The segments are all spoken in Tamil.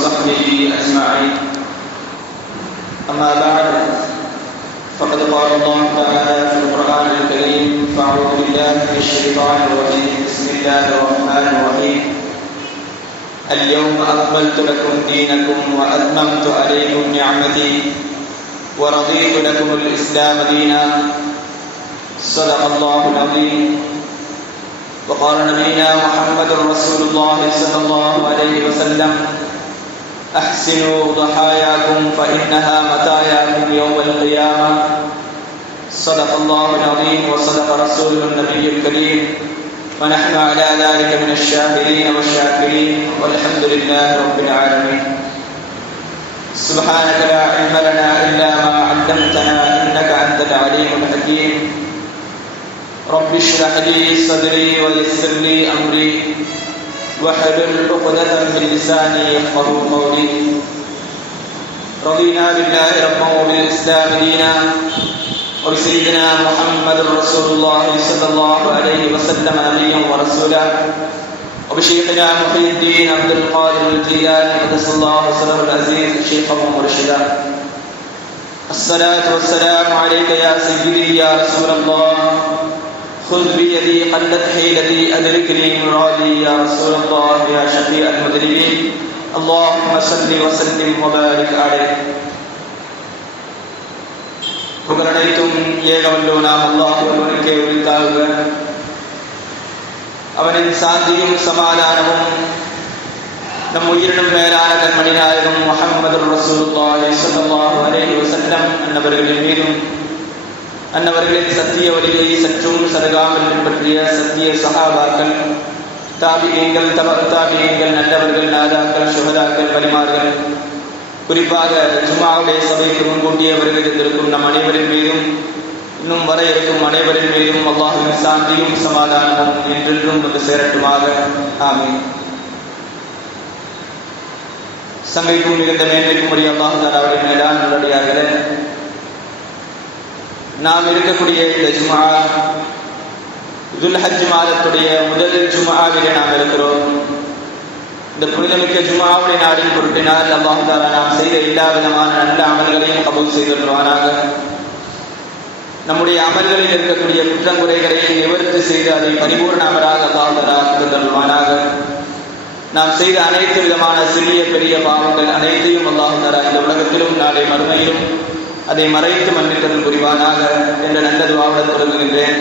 وصحبه أجمعين. أما بعد فقد قال الله تعالى في القرآن الكريم: فأعوذ بالله من الشيطان الرجيم. بسم الله الرحمن الرحيم. اليوم أكملت لكم دينكم وأتممت عليكم نعمتي ورضيت لكم الإسلام دينا. صدق الله العظيم. وقال نبينا محمد رسول الله صلى الله عليه وسلم: أحسنوا ضحاياكم فإنها متاياكم يوم القيامة. صدق الله العظيم وصدق رسوله النبي الكريم، ونحن على ذلك من الشاهدين والشاكرين، والحمد لله رب العالمين. سبحانك لا علم لنا إلا ما علمتنا إنك أنت العليم الحكيم. رب اشرح لي صدري ويسر لي أمري واحلل عقدة من لساني يفقهوا قولي. رضينا بالله ربا وبالإسلام دينا وبسيدنا محمد رسول الله صلى الله عليه وسلم نبيا ورسولا وبشيخنا محي الدين عبد القادر الجيلاني قدس الله سره العزيز شيخا ومرشدا. الصلاة والسلام عليك يا سيدي يا رسول الله. خذ بيدي قلت حيلتي أدركني مرادي يا رسول الله يا شفيع المذنبين. اللهم صل وسلم وبارك عليه. புகழனைத்தும் ஏகவல்லோனாம் அல்லாஹ் ஒருவனுக்கே உரித்தாகுக. அவனின் சாந்தியும் சமாதானமும் நம் உயிரினும் மேலான கண்மணி நாயகம் முஹம்மது ரசூலுல்லாஹி ஸல்லல்லாஹு அலைஹி வஸல்லம் அன்னவர்களின் மீதும் அன்னவர்களின் சத்திய வழியை சற்றும் சருகாமல் பின்பற்றிய சத்திய சஹாபாக்கள், தாபியீன்கள், தாபியீன்கள், நல்லவர்கள், நாதாக்கள், சுஹதாக்கள், வலிமார்கள், குறிப்பாக ஜும்ஆவுடைய சபைக்கு முன்கூட்டியே வருகிறதிருக்கும் நம் அனைவரின் மீதும் இன்னும் வர இருக்கும் அனைவரின் மீதும் அல்லாஹ்வின் சாந்தியும் சமாதானமும் என்றென்றும் வந்து சேரட்டுமாக. ஆமீன். சங்கைக்கும் மிகுந்த மேன்மைக்கும் உரிய அல்லாஹ் தஆலாவின் மேலான நல்லடியார்களே, நாம் இருக்கக்கூடிய இந்த ஜும்ஆ துல்ஹஜ் மாதத்துடைய முதல் ஜும்ஆவிலே நாம் இருக்கிறோம். இந்த புனிதமிக்க ஜும்ஆவுடைய நாடின் பொருட்டினால் அல்லாஹ் தஆலா நாம் செய்த எல்லா விதமான நல்ல அமல்களையும் கபூல் செய்திருவானாக. நம்முடைய அமல்களில் இருக்கக்கூடிய குற்றங்குறைகளை நிவர்த்தி செய்து அதை பரிபூர்ண அமலாக அல்லாஹ் தஆலா தந்தருள்வானாக. நாம் செய்த அனைத்து விதமான சிறிய பெரிய பாவங்கள் அனைத்தையும் அல்லாஹ் தஆலா இந்த உலகத்திலும் நாளை மறுமையிலும் அதை மறைத்து மன்னித்தல் புரிவானாக என்ற நல்ல துஆவுடன் தொடங்குகின்றேன்.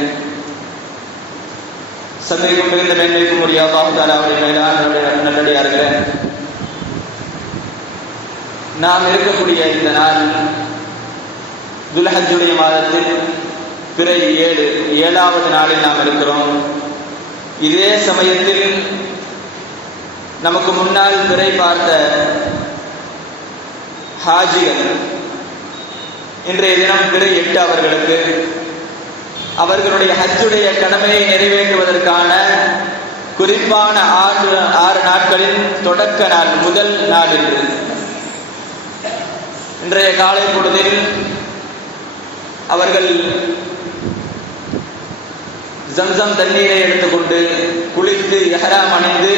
சந்தைக்கும் மிகுந்த மேன்மைக்கும் உரிய அல்லாஹ் தஆலாவுடைய மேலான நல்லடியார்களே, நாம் இருக்கக்கூடிய இந்த நாள் துல்ஹஜ்ஜுடைய மாதத்தில் பிறை 7வது நாளில் நாம் இருக்கிறோம். இதே சமயத்தில் நமக்கு முன்னால் பிறை பார்த்த ஹாஜிகள் இன்றைய தினம் பிறை 8 அவர்களுக்கு அவர்களுடைய ஹஜ்ஜுடைய கடமையை நிறைவேற்றுவதற்கான குறிப்பான 6 நாட்களின் தொடக்க நாள், முதல் நாள் என்று இன்றைய காலை பொழுதில் அவர்கள் ஜம்சம் தண்ணீரை எடுத்துக்கொண்டு குளித்து இஹ்ராம் அணிந்து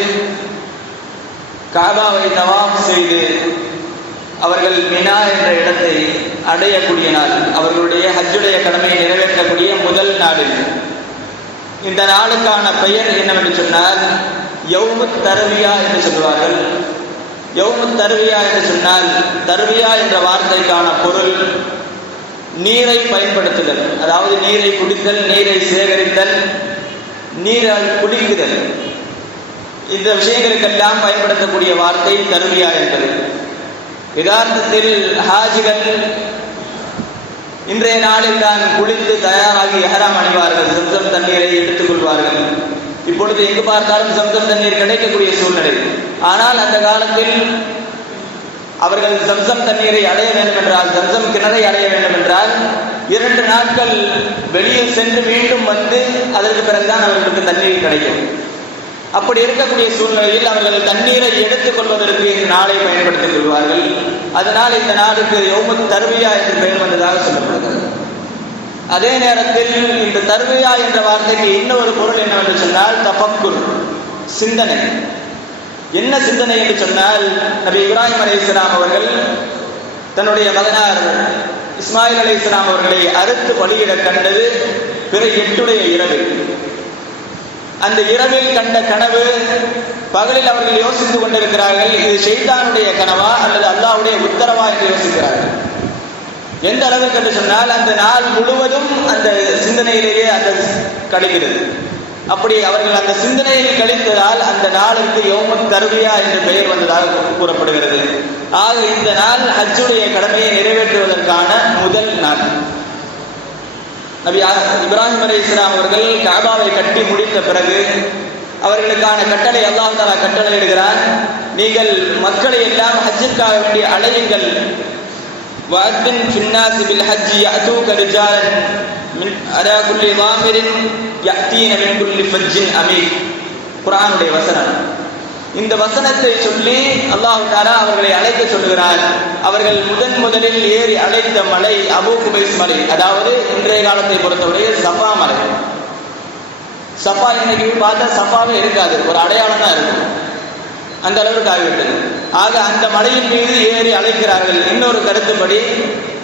காபாவை தவாப் செய்து அவர்கள் மினா என்ற இடத்தை அடையக்கூடிய நாள், அவர்களுடைய ஹஜ்ஜுடைய கடமையை நிறைவேற்றக்கூடிய முதல் நாள். இந்த நாளுக்கான பெயர் என்னவென்று சொன்னால் யௌமுத் தர்வியா என்று சொல்வார்கள். யௌமுத் தர்வியா என்று சொன்னால், தர்வியா என்ற வார்த்தைக்கான பொருள் நீரை பயன்படுத்துதல், அதாவது நீரை குடித்தல், நீரை சேகரித்தல், நீரால் குடிக்குதல். இந்த விஷயங்களுக்கெல்லாம் பயன்படுத்தக்கூடிய வார்த்தை தர்வியா என்பது. யதார்த்தத்தில் ஹாஜிகள் இன்றைய நாளில் தான் குளித்து தயாராகி இஹ்ராம் அணிவார்கள், ஜம்சம் தண்ணீரை எடுத்துக் கொள்வார்கள். இப்பொழுது எங்கு பார்த்தாலும் ஜம்சம் தண்ணீர் கிடைக்கக்கூடிய சூழ்நிலை. ஆனால் அந்த காலத்தில் அவர்கள் ஜம்சம் தண்ணீரை அடைய வேண்டும் என்றால், ஜம்சம் கிணறை அடைய வேண்டும் என்றால் 2 நாட்கள் வெளியில் சென்று மீண்டும் வந்து அதற்கு பிறகுதான் அவர்களுக்கு தண்ணீர் கிடைக்கும். அப்படி இருக்கக்கூடிய சூழ்நிலையில் அவர்கள் தண்ணீரை எடுத்துக் கொள்வதற்கு இந்த நாளை பயன்படுத்திக் கொள்வார்கள். அதனால் இந்த நாளுக்கு யௌமுத் தர்வியா என்று பெயர் வந்ததாக சொல்லப்படுகிறது. அதே நேரத்தில் இந்த தர்வியா என்ற வார்த்தைக்கு இன்னொரு பொருள் என்னவென்று சொன்னால் தஃபக்குர், சிந்தனை. என்ன சிந்தனை என்று சொன்னால், நபி இப்ராஹிம் அலைஹிஸ்ஸலாம் அவர்கள் தன்னுடைய மகனார் இஸ்மாயில் அலைஹிஸ்ஸலாம் அவர்களை அறுத்து பலியிட கண்டது பிற 8 இரவு. அந்த இரவில் கண்ட கனவு பகலில் அவர்கள் யோசித்துக் கொண்டிருக்கிறார்கள், இது ஷைத்தானுடைய கனவா அல்லது அல்லாஹ்வுடைய உத்தரவா என்று யோசிக்கிறார்கள். எந்த அளவுக்கு என்று சொன்னால், அந்த நாள் முழுவதும் அந்த சிந்தனையிலேயே அந்த கழிக்கிறது. அப்படி அவர்கள் அந்த சிந்தனையில் கழித்ததால் அந்த நாளுக்கு யௌமுத் தர்வியா என்று பெயர் வந்ததாக கூறப்படுகிறது. ஆக இந்த நாள் ஹஜ்ஜுடைய கடமையை நிறைவேற்றுவதற்கான முதல் நாள். நபி இப்ராஹிம் அலைஹிஸ்ஸலாம் அவர்கள் கஅபாவை கட்டி முடித்த பிறகு அவர்களுக்கான கட்டளை அல்லாஹ் தஆலா கட்டளை இடுகிறார், நீங்கள் மக்களை எல்லாம் ஹஜ்ஜுக்காக வேண்டி அழையுங்கள். வஅத்தின் ஃபின்னாஸி பில் ஹஜ்ஜி யஅதூக ரிஜாலன் மின் அலா குல்லி வாமிரின் யஅதீன மின் குல்லி ஃபஜ்ஜின் அமீக். குர்ஆனுடைய வசனம். இந்த வசனத்தை சொல்லி அல்லாஹ் தஆலா அவர்களை அழைக்க சொல்கிறார். அவர்கள் முதலில் ஏறி அழைத்த மலை அபூ குபைஸ் மலை, அதாவது இன்றைய காலத்தை பொறுத்தவரை சஃபா மலை. சஃபா இன்னைக்கு பார்த்தா சஃபாவே இருக்காது, ஒரு அடையாளம் தான் இருக்கும், அந்த அளவுக்கு ஆகிவிட்டது. ஆக அந்த மலையின் மீது ஏறி அழைக்கிறார்கள். இன்னொரு கருத்துப்படி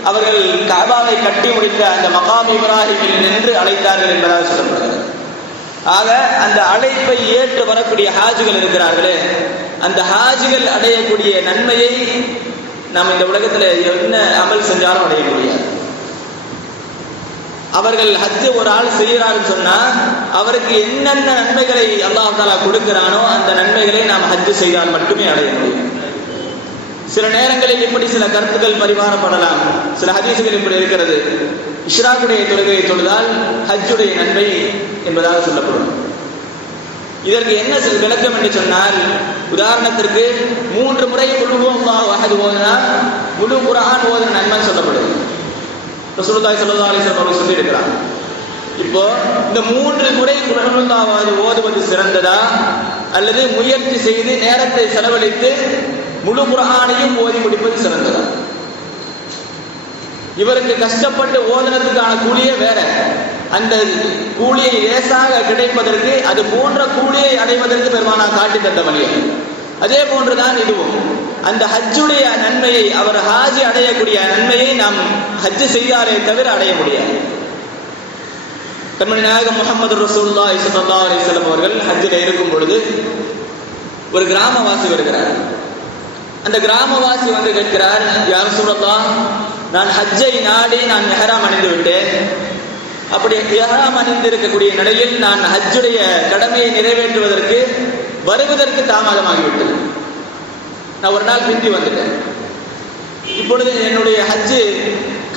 அவர்கள் கஅபாவை கட்டி முடித்த அந்த மகாம் இப்ராஹிமில் நின்று அழைத்தார்கள் என்பதாக சொல்லப்படுகிறது. ஆக அந்த அழைப்பை ஏற்று வரக்கூடிய ஹாஜிகள் இருக்கிறார்களே, அந்த ஹாஜிகள் அடையக்கூடிய நன்மையை நாம் இந்த உலகத்தில் என்ன அமல் செஞ்சாலும் அடைய முடியாது. அவர்கள் ஹஜ்ஜை ஒரு ஆள் செய்கிறாருன்னு சொன்னா அவருக்கு என்னென்ன நன்மைகளை அல்லாஹ் தஆலா கொடுக்கிறானோ அந்த நன்மைகளை நாம் ஹஜ்ஜு செய்தால் மட்டுமே அடைய முடியும். சில நேரங்களில் இப்படி சில கருத்துக்கள் பரிமாறப்படலாம். சில ஹதீசுகள் இப்படி இருக்கிறது, இஷ்ராக்குடைய தொழுகையை தொழுதால் ஹஜ்ஜுடைய நன்மை என்பதாக சொல்லப்படும். இதற்கு என்ன விளக்கம் என்று சொன்னால், உதாரணத்திற்கு 3 முறை குல் ஹுவல்லாஹு அஹத் ஓதினால் முழு குர்ஆன் ஓதின நன்மை சொல்லப்படுது. ரசூலுல்லாஹி ஸல்லல்லாஹு அலைஹி வஸல்லம் அவர்கள் சொல்லி இருக்கிறாங்க. இப்போ இந்த 3 முறை குல் ஹுவல்லாஹு அஹத் ஓதுவது சிறந்ததா அல்லது முயற்சி செய்து நேரத்தை செலவழித்து முழு குர்ஆனையும் ஓதி முடிப்பது சிறந்ததா? இவருக்கு கஷ்டப்பட்டு ஓதனத்துக்கான கூலியே வேற, அந்த கூலியை லேசாக கிடைப்பதற்கு அது போன்ற கூலியை அடைவதற்கு பெருமானார் காட்டி தந்த வழி. அதே போன்றுதான் இதுவும். அந்த ஹஜ்ஜுடைய நன்மையை, அவர் ஹாஜி அடையக்கூடிய நன்மையை நாம் ஹஜ்ஜு செய்யாலே தவிர அடைய முடியாது. கண்மணி நாயகம் முஹம்மது ரசூலுல்லாஹி ஸல்லல்லாஹு அலைஹி வஸல்லம் அவர்கள் ஹஜ்ஜில் இருக்கும் பொழுது ஒரு கிராமவாசி வருகிறார். அந்த கிராமவாசி வந்து கேட்கிறார், யா ரசூலல்லாஹ், நான் ஹஜ்ஜை நாடி நான் இஹ்ராம் அணிந்து விட்டேன். அப்படி இஹ்ராம் அணிந்திருக்கக்கூடிய நிலையில் நான் ஹஜ்ஜுடைய கடமையை நிறைவேற்றுவதற்கு வருவதற்கு தாமதமாகிவிட்டது. நான் ஒரு நாள் பிந்தி வந்துட்டேன். இப்பொழுது என்னுடைய ஹஜ்ஜு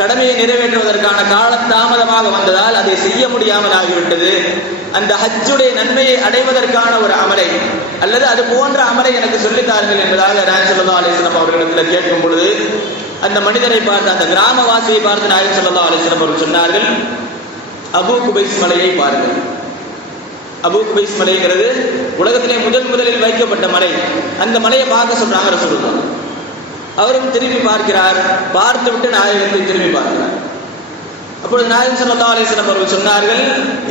கடமையை நிறைவேற்றுவதற்கான காலம் தாமதமாக வந்ததால் அதை செய்ய முடியாமல் ஆகிவிட்டது. அந்த ஹஜ்ஜுடைய நன்மையை அடைவதற்கான ஒரு அமலை அல்லது அது போன்ற அமலை எனக்கு சொல்லித்தார்கள் என்பதாக நாயகம் ஸல்லல்லாஹு அலைஹி வஸல்லம் அவர்களிடத்தில் கேட்கும் பொழுது அந்த மனிதரை பார்த்து, அந்த கிராமவாசியை பார்த்து நாயகம் ஸல்லல்லாஹு அலைஹி வஸல்லம் அவர்கள் சொன்னார்கள், அபூ குபைஸ் மலையை பாருங்கள். அபூ குபைஸ் மலைங்கிறது உலகத்திலே முதலில் வைக்கப்பட்ட மலை. அந்த மலையை பார்க்க சொல்றாங்க ரசூலுல்லாஹ். அவரும் திரும்பி பார்க்கிறார், பார்த்து விட்டு நாயகத்தை திரும்பி பார்க்கிறார். அப்பொழுது நாயகம் ஸல்லல்லாஹு அலைஹி வஸல்லம் அவர்கள் சொன்னார்கள்,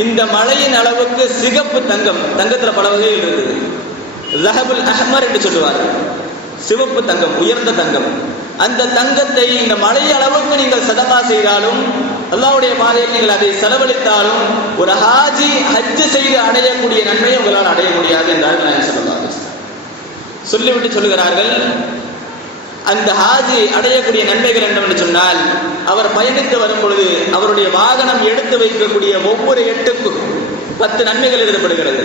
இந்த மலையின் அளவுக்கு சிகப்பு தங்கம், தங்கத்தில் பல வகைகள் இருக்குது, ஸஹபுல் அஹ்மர் என்று சொல்லுவார்கள், சிவப்பு தங்கம், உயர்ந்த தங்கம். அந்த தங்கத்தை இந்த மலை அளவுக்கு நீங்கள் சதகா செய்தாலும், அல்லாஹ்வுடைய பாதையில் நீங்கள் அதை செலவழித்தாலும், ஒரு ஹாஜி ஹஜ்ஜு செய்து அடையக்கூடிய நன்மையை உங்களால் அடைய முடியாது என்றார்கள் நாயகம் ஸல்லல்லாஹு அலைஹி வஸல்லம். சொல்லிவிட்டு சொல்லுகிறார்கள், அந்த ஹாஜி அடையக்கூடிய நன்மைகள் என்னவென்று சொன்னால், அவர் பயணித்து வரும் பொழுது அவருடைய வாகனம் எடுத்து வைக்கக்கூடிய ஒவ்வொரு எட்டுக்கும் 10 நன்மைகள் எழுதப்படுகிறது.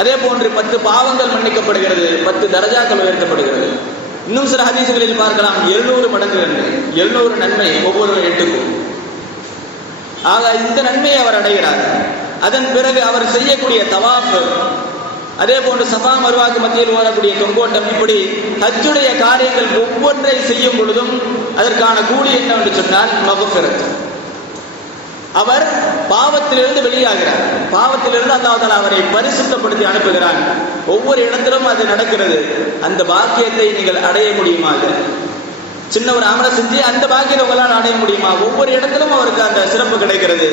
அதே போன்று 10 பாவங்கள் மன்னிக்கப்படுகிறது, 10 தரஜாக்கள் உயர்த்தப்படுகிறது. இன்னும் சில ஹதீசுகளில் பார்க்கலாம் 700 மடங்கு நன்மை, 700 நன்மை ஒவ்வொரு எட்டுக்கும். ஆக இந்த நன்மையை அவர் அடைகிறார். அதன் பிறகு அவர் செய்யக்கூடிய தவாஃப், அதே போன்று சஃபா மர்வாக்கு மத்தியில் ஓடக்கூடிய தொங்கோட்டம், இப்படி ஹஜ்ஜுடைய காரியங்கள் ஒவ்வொன்றை செய்யும் பொழுதும் அதற்கான கூலி என்னவென்று சொன்னால் மக்ஃபிரத். அவர் பாவத்திலிருந்து வெளியாகிறார், பாவத்திலிருந்து அல்லாஹ் தஆலா அவரை பரிசுத்தப்படுத்தி அனுப்புகிறான். ஒவ்வொரு இடத்திலும் அது நடக்கிறது. அந்த பாக்கியத்தை நீங்கள் அடைய முடியுமா? சின்ன ஒரு அமலை செஞ்சு அந்த பாக்கியத்தை உங்களால் அடைய முடியுமா? ஒவ்வொரு இடத்திலும் அவருக்கு அந்த சிறப்பு கிடைக்கிறது.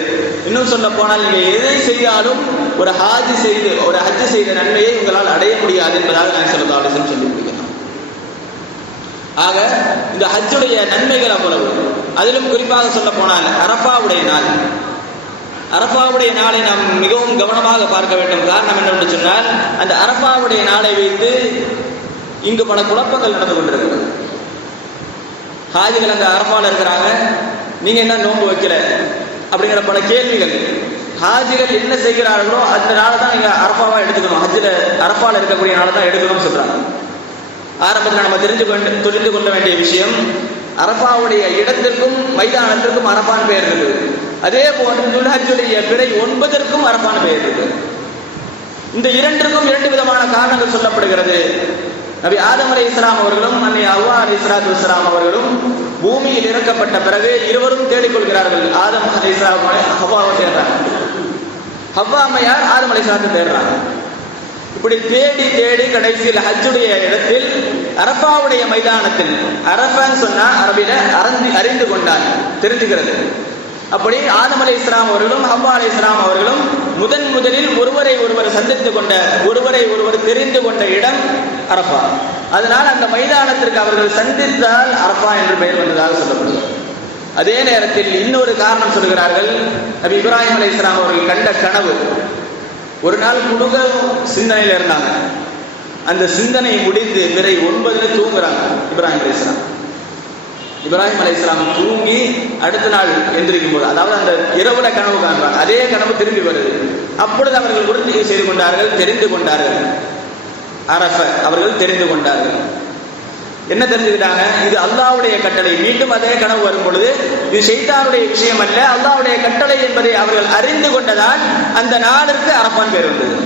இன்னும் சொல்ல போனால் நீங்க எதை செய்தாலும் ஒரு ஹஜ் செய்த நன்மையை உங்களால் அடைய முடியாது என்பதாக நான் ஸல்லல்லாஹு சொல்லி முடிக்கலாம். ஆக இந்த ஹஜ்ஜுடைய நன்மைகள் அவ்வளவு. அதிலும் குறிப்பாக சொல்ல போனால் அரஃபாவுடைய நாளை நாம் மிகவும் கவனமாக பார்க்க வேண்டும். காரணம் என்னவென்று சொன்னால், அந்த அரஃபாவுடைய நாளை வைத்து இங்கு பல குழப்பங்கள் நடந்து கொண்டிருக்கிறது. ஹாஜிகள் அங்க அரஃபால இருக்கிறாங்க, நீங்க என்ன நோன்பு வைக்கல அப்படிங்கிற பல கேள்விகள். ஹாஜிகள் என்ன செய்கிறார்களோ அந்த நாளை தான் நீங்க அரஃபாவா எடுத்துக்கணும், ஹஜ்ஜில் அரஃபால இருக்கக்கூடிய நாளை தான் எடுக்கணும்னு சொல்றாங்க. ஆரம்பத்தில் நம்ம தெரிந்து கொள்ள வேண்டிய விஷயம், அரஃபாவுடைய இடத்திற்கும் மைதானத்திற்கும் அரஃபான் பெயர் இருக்குது. அதே போன்று துல்ஹஜ்ஜுடைய பிறை 9 அரஃபான் பெயர் இருக்குது. இந்த இரண்டிற்கும் 2 விதமான காரணங்கள் சொல்லப்படுகிறது. நபி ஆதம் அலைஹிஸ்ஸலாம் அவர்களும் அன்னை ஹவ்வா அலைஹிஸ்ஸலாத்து வஸ்ஸலாம் அவர்களும் பூமியில் இறக்கப்பட்ட பிறகு இருவரும் தேடிக்கொள்கிறார்கள். ஆதம் அலைஹிஸ்ஸலாம் ஹவ்வாவை தேடுறாங்க, ஹவ்வா அம்மையார் ஆதம் அலைஹிஸ்ஸலாத்தை தேடுறாங்க. இப்படி தேடி தேடி கடைசியில் ஹஜ்ஜுடைய இடத்தில் அரஃபாவுடைய மைதானத்தில், அரஃபான்னு சொன்னா அரபில அறிந்து கொண்டார், தெரிஞ்சுக்கிறது. அப்படி ஆதம் அலைஹிஸ்ஸலாம் அவர்களும் ஹவ்வா அலைஹிஸ்ஸலாம் அவர்களும் முதலில் ஒருவரை ஒருவர் சந்தித்துக் கொண்ட, ஒருவரை ஒருவர் தெரிந்து கொண்ட இடம் அரஃபா. அதனால் அந்த மைதானத்திற்கு அவர்கள் சந்தித்தால் அரஃபா என்று பெயர் வந்ததாக சொல்லப்படுகிறது. அதே நேரத்தில் இன்னொரு காரணம் சொல்கிறார்கள். நபி இப்ராஹிம் அலைஹிஸ்ஸலாம் அவர்கள் கண்ட கனவு. ஒரு நாள் முழுக்க சிந்தனையில் இருந்தாங்க. அந்த சிந்தனை முடிந்து பிறை 9 தூங்குறாங்க இப்ராஹிம் அலைஹிஸ்ஸலாம் தூங்கி அடுத்த நாள் எந்திரிக்கும் போது, அதாவது அந்த இரவுல கனவு காண்றாங்க, அதே கனவு திரும்பி வருது. அப்பொழுது அவர்கள் உறுதி செய்து கொண்டார்கள், தெரிந்து கொண்டார்கள். அவர்கள் தெரிந்து கொண்டார்கள். என்ன தெரிஞ்சுக்கிட்டாங்க? இது அல்லாஹ்வுடைய கட்டளை. மீண்டும் அதே கனவு வரும் பொழுது இது ஷைத்தானுடைய விஷயம் அல்ல, அல்லாஹ்வுடைய கட்டளை என்பதை அவர்கள் அறிந்து கொண்டதால் அந்த நாளுக்கு அரஃபான் பேர் வந்தது.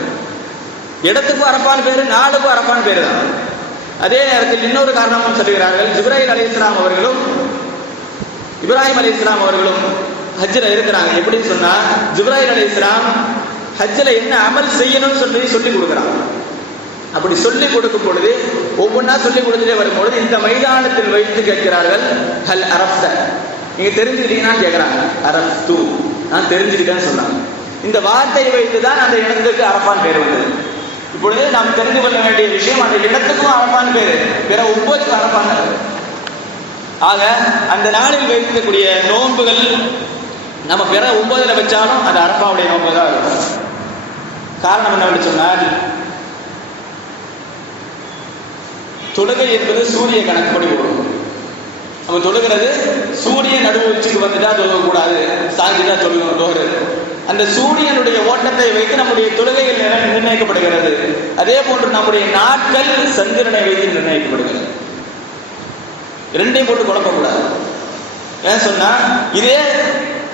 இடத்துக்கும் அரஃபான் பேரு, நாளுக்கும் அரஃபான் பேரு தான். அதே நேரத்தில் இன்னொரு காரணமும் சொல்கிறார்கள். ஜிப்ராயில் அலைஹிஸ்ஸலாம் அவர்களும் இப்ராஹிம் அலைஹிஸ்ஸலாம் அவர்களும் ஹஜ்ஜில் இருக்கிறாங்க. எப்படின்னு சொன்னா, ஜிப்ராயில் அலைஹிஸ்ஸலாம் ஹஜ்ஜில் என்ன அமல் செய்யணும்னு சொல்லி கொடுக்குறாங்க. அப்படி சொல்லிக் கொடுக்கும் பொழுது ஒவ்வொன்றா சொல்லிக் கொடுத்துட்டே வரும்பொழுது இந்த மைதானத்தில் வைத்து கேட்கிறார்கள், ஹல் அரஃப்த, நீங்க தெரிஞ்சுக்கிட்டீங்கன்னு கேட்கிறாங்க. அரஃப்து, நான் தெரிஞ்சுக்கிட்டேன்னு சொன்னாங்க. இந்த வார்த்தையை வைத்து தான் அந்த இடத்துக்கு அரஃபான் பேர் வந்தது. இப்பொழுது நாம் தெரிந்து கொள்ள வேண்டிய விஷயம், அந்த இடத்துக்கும் அரஃபான் பேரு, பிற 9 அரஃபான். ஆக அந்த நாளில் வைக்கக்கூடிய நோன்புகள் நம்ம பிற 9 வச்சாலும் அது அரஃபாவுடைய நோன்பு தான் இருக்கும். காரணம் என்னவென்று சொன்னால், தொழுகை என்பது சூரிய கணக்குப்படி ஓடும். நம்ம தொழுகிறது சூரியன் நடுவு உச்சிக்கு வந்துட்டா தொழுகக்கூடாது, சாஞ்சிட்டா தொழுகணும். அந்த சூரியனுடைய ஓட்டத்தை வைத்து நம்முடைய தொழுகைகள் நிர்ணயிக்கப்படுகிறது. அதே போன்று நம்முடைய நாட்கள் சந்திரனை வைத்து நிர்ணயிக்கப்படுகிறது. இரண்டையும் போட்டு குழப்பக்கூடாது. ஏன் சொன்னா, இதே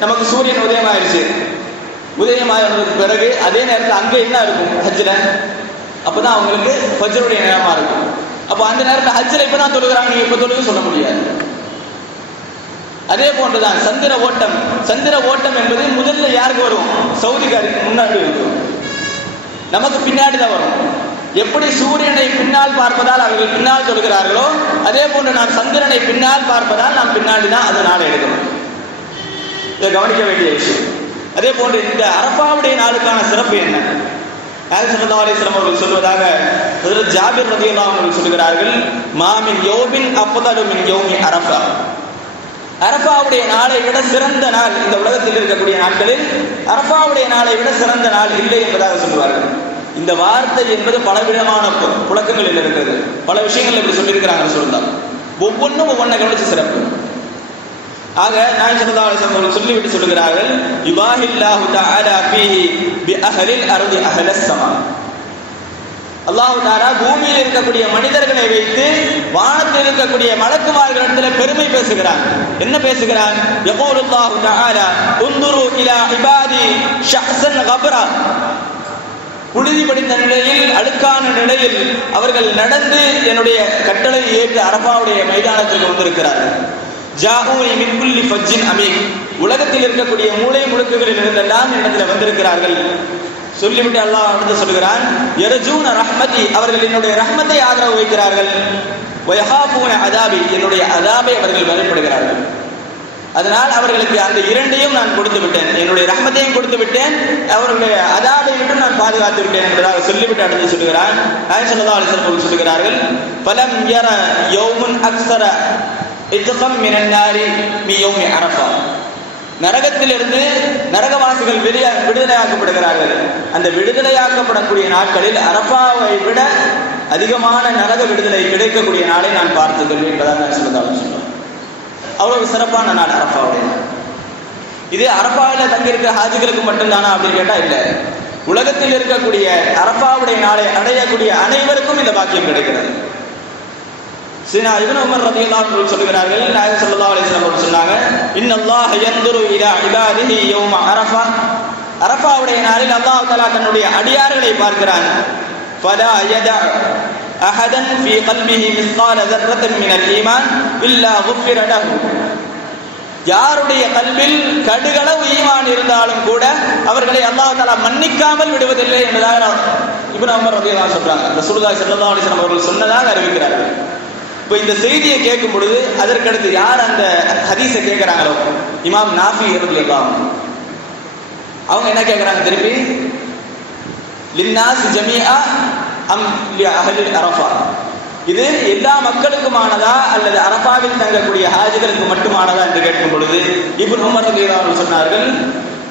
நமக்கு சூரியன் உதயமாயிருச்சு, உதயமானதுக்கு பிறகு அதே நேரத்தில் அங்கே என்ன இருக்கும் ஹஜ்ஜில், அப்பதான் அவங்களுக்கு ஃபஜ்ருடைய நேரமா இருக்கும். அப்போ அந்த நேரத்தில் ஹஜ்ஜில் இப்பதான் தொழுகிறாங்க, நீங்க இப்ப தொழுக சொல்ல முடியாது. அதே போன்றுதான் சந்திர ஓட்டம் என்பது முதல்ல யாருக்கு வரும்? சவுதிக்காருக்கு முன்னாடி வரும், நமக்கு பின்னாடி தான் வரும். எப்படி சூரியனை பின்னால் பார்ப்பதால் அவர்கள் பின்னால் சொல்கிறார்களோ, அதே போன்று நாம் சந்திரனை பின்னால் பார்ப்பதால் நாம் பின்னாடி தான் அது நாளை எடுக்கணும். இதை கவனிக்க வேண்டிய விஷயம். அதே போன்று இந்த அரஃபாவுடைய நாளுக்கான சிறப்பு என்ன? நாயகம் ஸல்லல்லாஹு அலைஹி வஸல்லம் அவர்கள் சொல்வதாக ஹஜ்ரத் ஜாபிர் ரலியல்லாஹு அன்ஹு சொல்கிறார்கள், மாமின் யௌமின் அஃதலு மின் யௌமி அரஃபா. அரஃபாவுடைய நாளை விட சிறந்த நாள் இந்த உலகத்தில் இருக்கக்கூடிய நாட்களில் அரஃபாவுடைய நாளை விட சிறந்த நாள் இல்லை என்பதாக சொல்லுவார்கள். இந்த வார்த்தை என்பது பலவிதமான புழக்கங்களில் இருக்கிறது. பல விஷயங்கள் இப்படி சொல்லியிருக்கிறாங்க சொல்லலாம். ஒவ்வொன்றும் ஒவ்வொன்றை கவனிச்சு சிறப்பு. ஆக நாயகம் ஸல்லல்லாஹு அலைஹி வஸல்லம் அவர்கள் சொல்லிவிட்டு சொல்கிறார்கள், இபாஹில்லாஹு தஆலா ஃபீஹி பி அஹ்லில் அர்தி அஹ்லஸ் ஸமா. அல்லாஹ் தஆலா பூமியில் இருக்கக்கூடிய மனிதர்களை வைத்து வானத்தில் இருக்கக்கூடிய மலக்குமார்களிடத்தில் பெருமை பேசுகிறான். என்ன பேசுகிறான்? யகூலுல்லாஹு தஆலா உன்துரு இலா இபாதி ஷஹ்ஸன் கப்ரா. புழுதி படித்த நிலையில், அழுக்கான நிலையில் அவர்கள் நடந்து என்னுடைய கட்டளையை ஏற்று அரஃபாவுடைய மைதானத்திற்கு வந்திருக்கிறார்கள். ஜாஊனி மின் குல்லி ஃபஜ்ஜின் அமீக். உலகத்தில் இருக்கக்கூடிய மூலை முடுக்குகளில் இருந்தெல்லாம் இடத்துல வந்திருக்கிறார்கள். சொல்லிவிட்டு அல்லாஹ் அடுத்து சொல்கிறான், யர்ஜூன ரஹ்மதி, அவர்கள் என்னுடைய ரஹ்மத்தை ஆதரவு வைக்கிறார்கள். வயஹாபூன அதாபி, என்னுடைய அதாபை அவர்கள் பயப்படுகிறார்கள். அதனால் அவர்களுக்கு அந்த இரண்டையும் நான் கொடுத்து விட்டேன், என்னுடைய ரஹ்மத்தையும் கொடுத்து விட்டேன், அவர்களுடைய அதாபை விட்டு நான் பாதுகாத்து விட்டேன் என்பதாக சொல்லிவிட்டு அடுத்து சொல்லுகிறான். நாயகம் ஸல்லல்லாஹு அலைஹி வஸல்லம் சொல்லுகிறார்கள், பலம் யர யௌமுன் அக்ஸர இத்கம் மினன் நாரி மி யௌமி அரஃபா. நரகத்திலிருந்து நரகவாசிகள் விடுதலையாக்கப்படுகிறார்கள். அந்த விடுதலையாக்கப்படக்கூடிய நாட்களில் அரஃபாவை விட அதிகமான நரக விடுதலை கிடைக்கக்கூடிய நாளை நான் பார்த்ததில்லை என்பதாக நான் சொல்லுகிறேன். அவ்வளவு சிறப்பான நாள் அரஃபாவுடைய. இது அரஃபாவில் தங்கியிருக்கிற ஹாஜிகளுக்கு மட்டும்தானா அப்படின்னு கேட்டா இல்லை, உலகத்தில் இருக்கக்கூடிய அரஃபாவுடைய நாளை அடையக்கூடிய அனைவருக்கும் இந்த பாக்கியம் கிடைக்கிறது. சீனா இப்னு உமர் ரலியல்லாஹு அன்ஹு சொல்கிறார்கள், நாயகம் ஸல்லல்லாஹு அலைஹி வஸல்லம் சொன்னாங்க, இன்னல்லாஹ யன்துரு இலா இபாதிஹி யௌம அரஃபா. அரஃபாவுடைய நாளில் அல்லாஹ் தஆலா தன்னுடைய அடியார்களை பார்க்கிறான். ஃபலா யதா அஹதன் ஃபீ கல்பிஹி மிஸ்கால ذرة மினல் ஈமான் இல்லா குஃபிர லஹு. யாருடைய கல்வில் கடுகளவு ஈமான் இருந்தாலும் கூட அவர்களை அல்லாஹ் தஆலா மன்னிக்காமல் விடுவதில்லை என்பதாக இப்னு உமர் ரலியல்லாஹு அன்ஹு சொல்றாங்க. ரசூலுல்லாஹி ஸல்லல்லாஹு அலைஹி வஸல்லம் அவர்கள் சொன்னதாக அறிவிக்கிறார்கள். இப்போ இந்த செய்தியை கேட்கும் பொழுது அதற்கடுத்து யார் அந்த ஹதீஸை கேட்கிறாங்களோ, இமாம் நாஃபி ரலியல்லாஹு அன்ஹு, அவங்க என்ன கேட்கிறாங்க திருப்பி, லின்னாஸ் ஜமீஆ அம் லி அஹ்லி அரஃபா, இது எல்லா மக்களுக்குமானதா அல்லது அரஃபாவில் தங்கக்கூடிய ஹாஜிகளுக்கு மட்டுமானதா என்று கேட்கும் பொழுது இப்னு உமர் ரலியல்லாஹு அன்ஹு சொன்னார்கள்,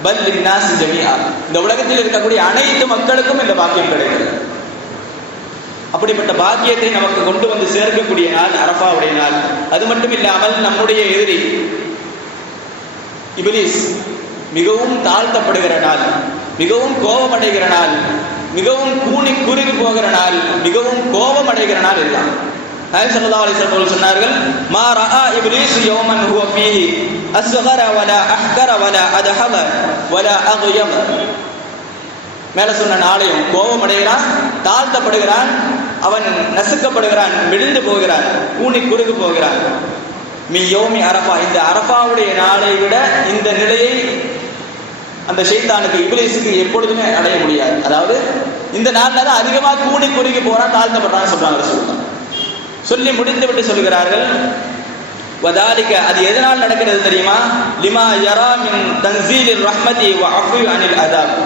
பல் லின்னாஸ் ஜமீஆ, இந்த உலகத்தில் இருக்கக்கூடிய அனைத்து மக்களுக்கும் இந்த பாக்கியம் கிடைக்கிறது. அப்படிப்பட்ட பாக்கியத்தை நமக்கு கொண்டு வந்து சேர்க்கக்கூடிய நாள் அரஃபாவுடைய நாள். அது மட்டும் இல்லாமல் நம்முடைய எதிரி இப்லீஸ் மிகவும் தாழ்த்தப்படுகிற நாள், மிகவும் கோபமடைகிற நாள், மிகவும் கூனி குறுகி போகிற நாள், மிகவும் கோபம் அடைகிற நாள் எல்லாம். நாயகம் ஸல்லல்லாஹு அலைஹி வஸல்லம் சொன்னார்கள், மா ரஆ இப்லீஸ் யௌமன் ஹுவ ஃபீஹி அஸ்கர வலா அஹ்கர வலா அதஹப வலா அக்யம. மேல சொன்ன நாளையும் கோபம் அடைகிறான், தாழ்த்தப்படுகிறான், அவன் நசுக்கப்படுகிறான், விழுந்து போகிறான், கூனி குறுகு போகிறான். மி யௌமி அரஃபா, இந்த அரஃபாவுடைய நாளை விட இந்த நிலையை அந்த ஷைத்தானுக்கு இப்லீஸுக்கு எப்பொழுதுமே அடைய முடியாது. அதாவது இந்த நாள்ல தான் அதிகமாக கூனி குறுகி போறான், தாழ்த்தப்படுறான்னு சொல்றாங்க ரசூலுல்லாஹ். சொல்லி முடித்து விட்டு சொல்கிறார்கள், வதாலிக, அது எதனால் நடக்கிறது தெரியுமா, லிமா யரா மின் தன்சீலிர் ரஹ்மதி வ அஃபு அனில் அதாப்.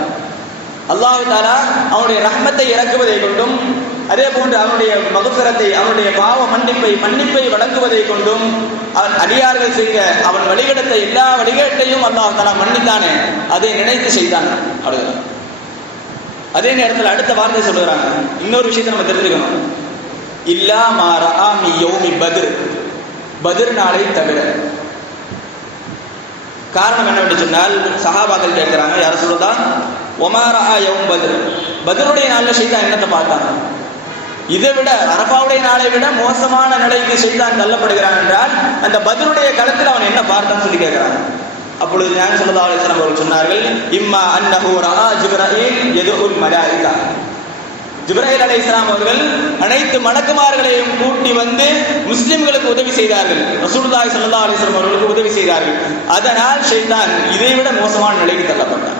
அல்லாஹ் தஆலா அவனுடைய ரஹ்மத்தை இறக்குவதை கொண்டும் அதே போன்று அவனுடைய மக்ஃபிரத்தை, அவனுடைய பாவ மன்னிப்பை வழங்குவதை கொண்டும் அவன் அடியார்கள் செய்த அவன் வழிகெடுத்த எல்லா வழிகேட்டையும் அல்லாஹ் தஆலா மன்னித்தானே, அதை நினைத்து செய்தான். அவ்வளவுதான். அதே நேரத்தில் அடுத்த வார்த்தை சொல்லுறாங்க, இன்னொரு விஷயத்தை நம்ம தெரிஞ்சுக்கணும், இல்லா மா ரஆ மி யௌமி பத்ர், பத்ர் நாளை தவிர. காரணம் என்னவென்று சொன்னால், சஹாபாக்கள் கேட்கிறாங்க, யார சொல்லுதா ஒமா ரஆ யௌம் பத்ர், பத்ருடைய நாளில் ஷைத்தான் என்னத்தை பார்த்தாங்க, இதை விட அரஃபாவுடைய நாளை விட மோசமான நிலைக்கு ஷைத்தான் தள்ளப்படுகிறான் என்றால் அந்த பத்ருடைய களத்தில் அவன் என்ன பார்த்தான்னு சொல்லி கேட்கிறாங்க. அப்பொழுது நாயகம் ஸல்லல்லாஹு அலைஹி வஸல்லம் அவர்கள் சொன்னார்கள், இம்மா அன்னஹு ரஆ ஜிப்ரீல் யதுல் மலாயிகா. ஜிப்ரீல் அலைஹிஸ்ஸலாம் அவர்கள் அனைத்து மலக்குமார்களையும் கூட்டி வந்து முஸ்லிம்களுக்கு உதவி செய்தார்கள், ரசூலுல்லாஹி ஸல்லல்லாஹு அலைஹி வஸல்லம் அவர்களுக்கு உதவி செய்தார்கள். அதனால் ஷைத்தான் இதை விட மோசமான நிலைக்கு தள்ளப்பட்டான்.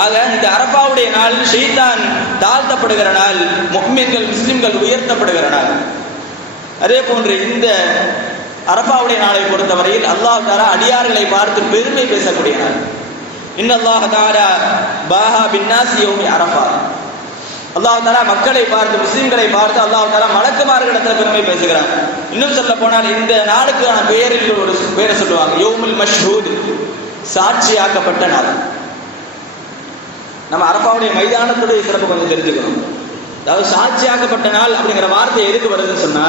ஆக இந்த அரஃபாவுடைய நாள் ஷைத்தான் தாழ்த்தப்படுகிற நாள், முஃமின்கள் முஸ்லிம்கள் உயர்த்தப்படுகிற நாள். அதே போன்று இந்த அரஃபாவுடைய நாளை பொறுத்தவரையில் அல்லாஹ் தஆலா அடியார்களை பார்த்து பெருமை பேசக்கூடிய நாள். இன்னல்லாஹ தஆலா பாஹா பின்னாஸ் யௌமி அரஃபா. அல்லாஹ் தஆலா மக்களை பார்த்து, முஸ்லிம்களை பார்த்து அல்லாஹ் தஆலா மலக்குமார்களிடத்தில் பெருமை பேசுகிறான். இன்னும் சொல்ல போனால் இந்த நாளுக்கான பெயரில் ஒரு பெயரை சொல்லுவாங்க, யௌமுல் மஷ்ஹூத், சாட்சியாக்கப்பட்ட நாள். நம்ம அரஃபாவுடைய மைதானத்துடைய சிறப்பு கொஞ்சம் தெரிஞ்சுக்கணும். அதாவது சாட்சியாக்கப்பட்ட நாள் அப்படிங்கிற வார்த்தை எதுக்கு வருதுன்னு சொன்னா,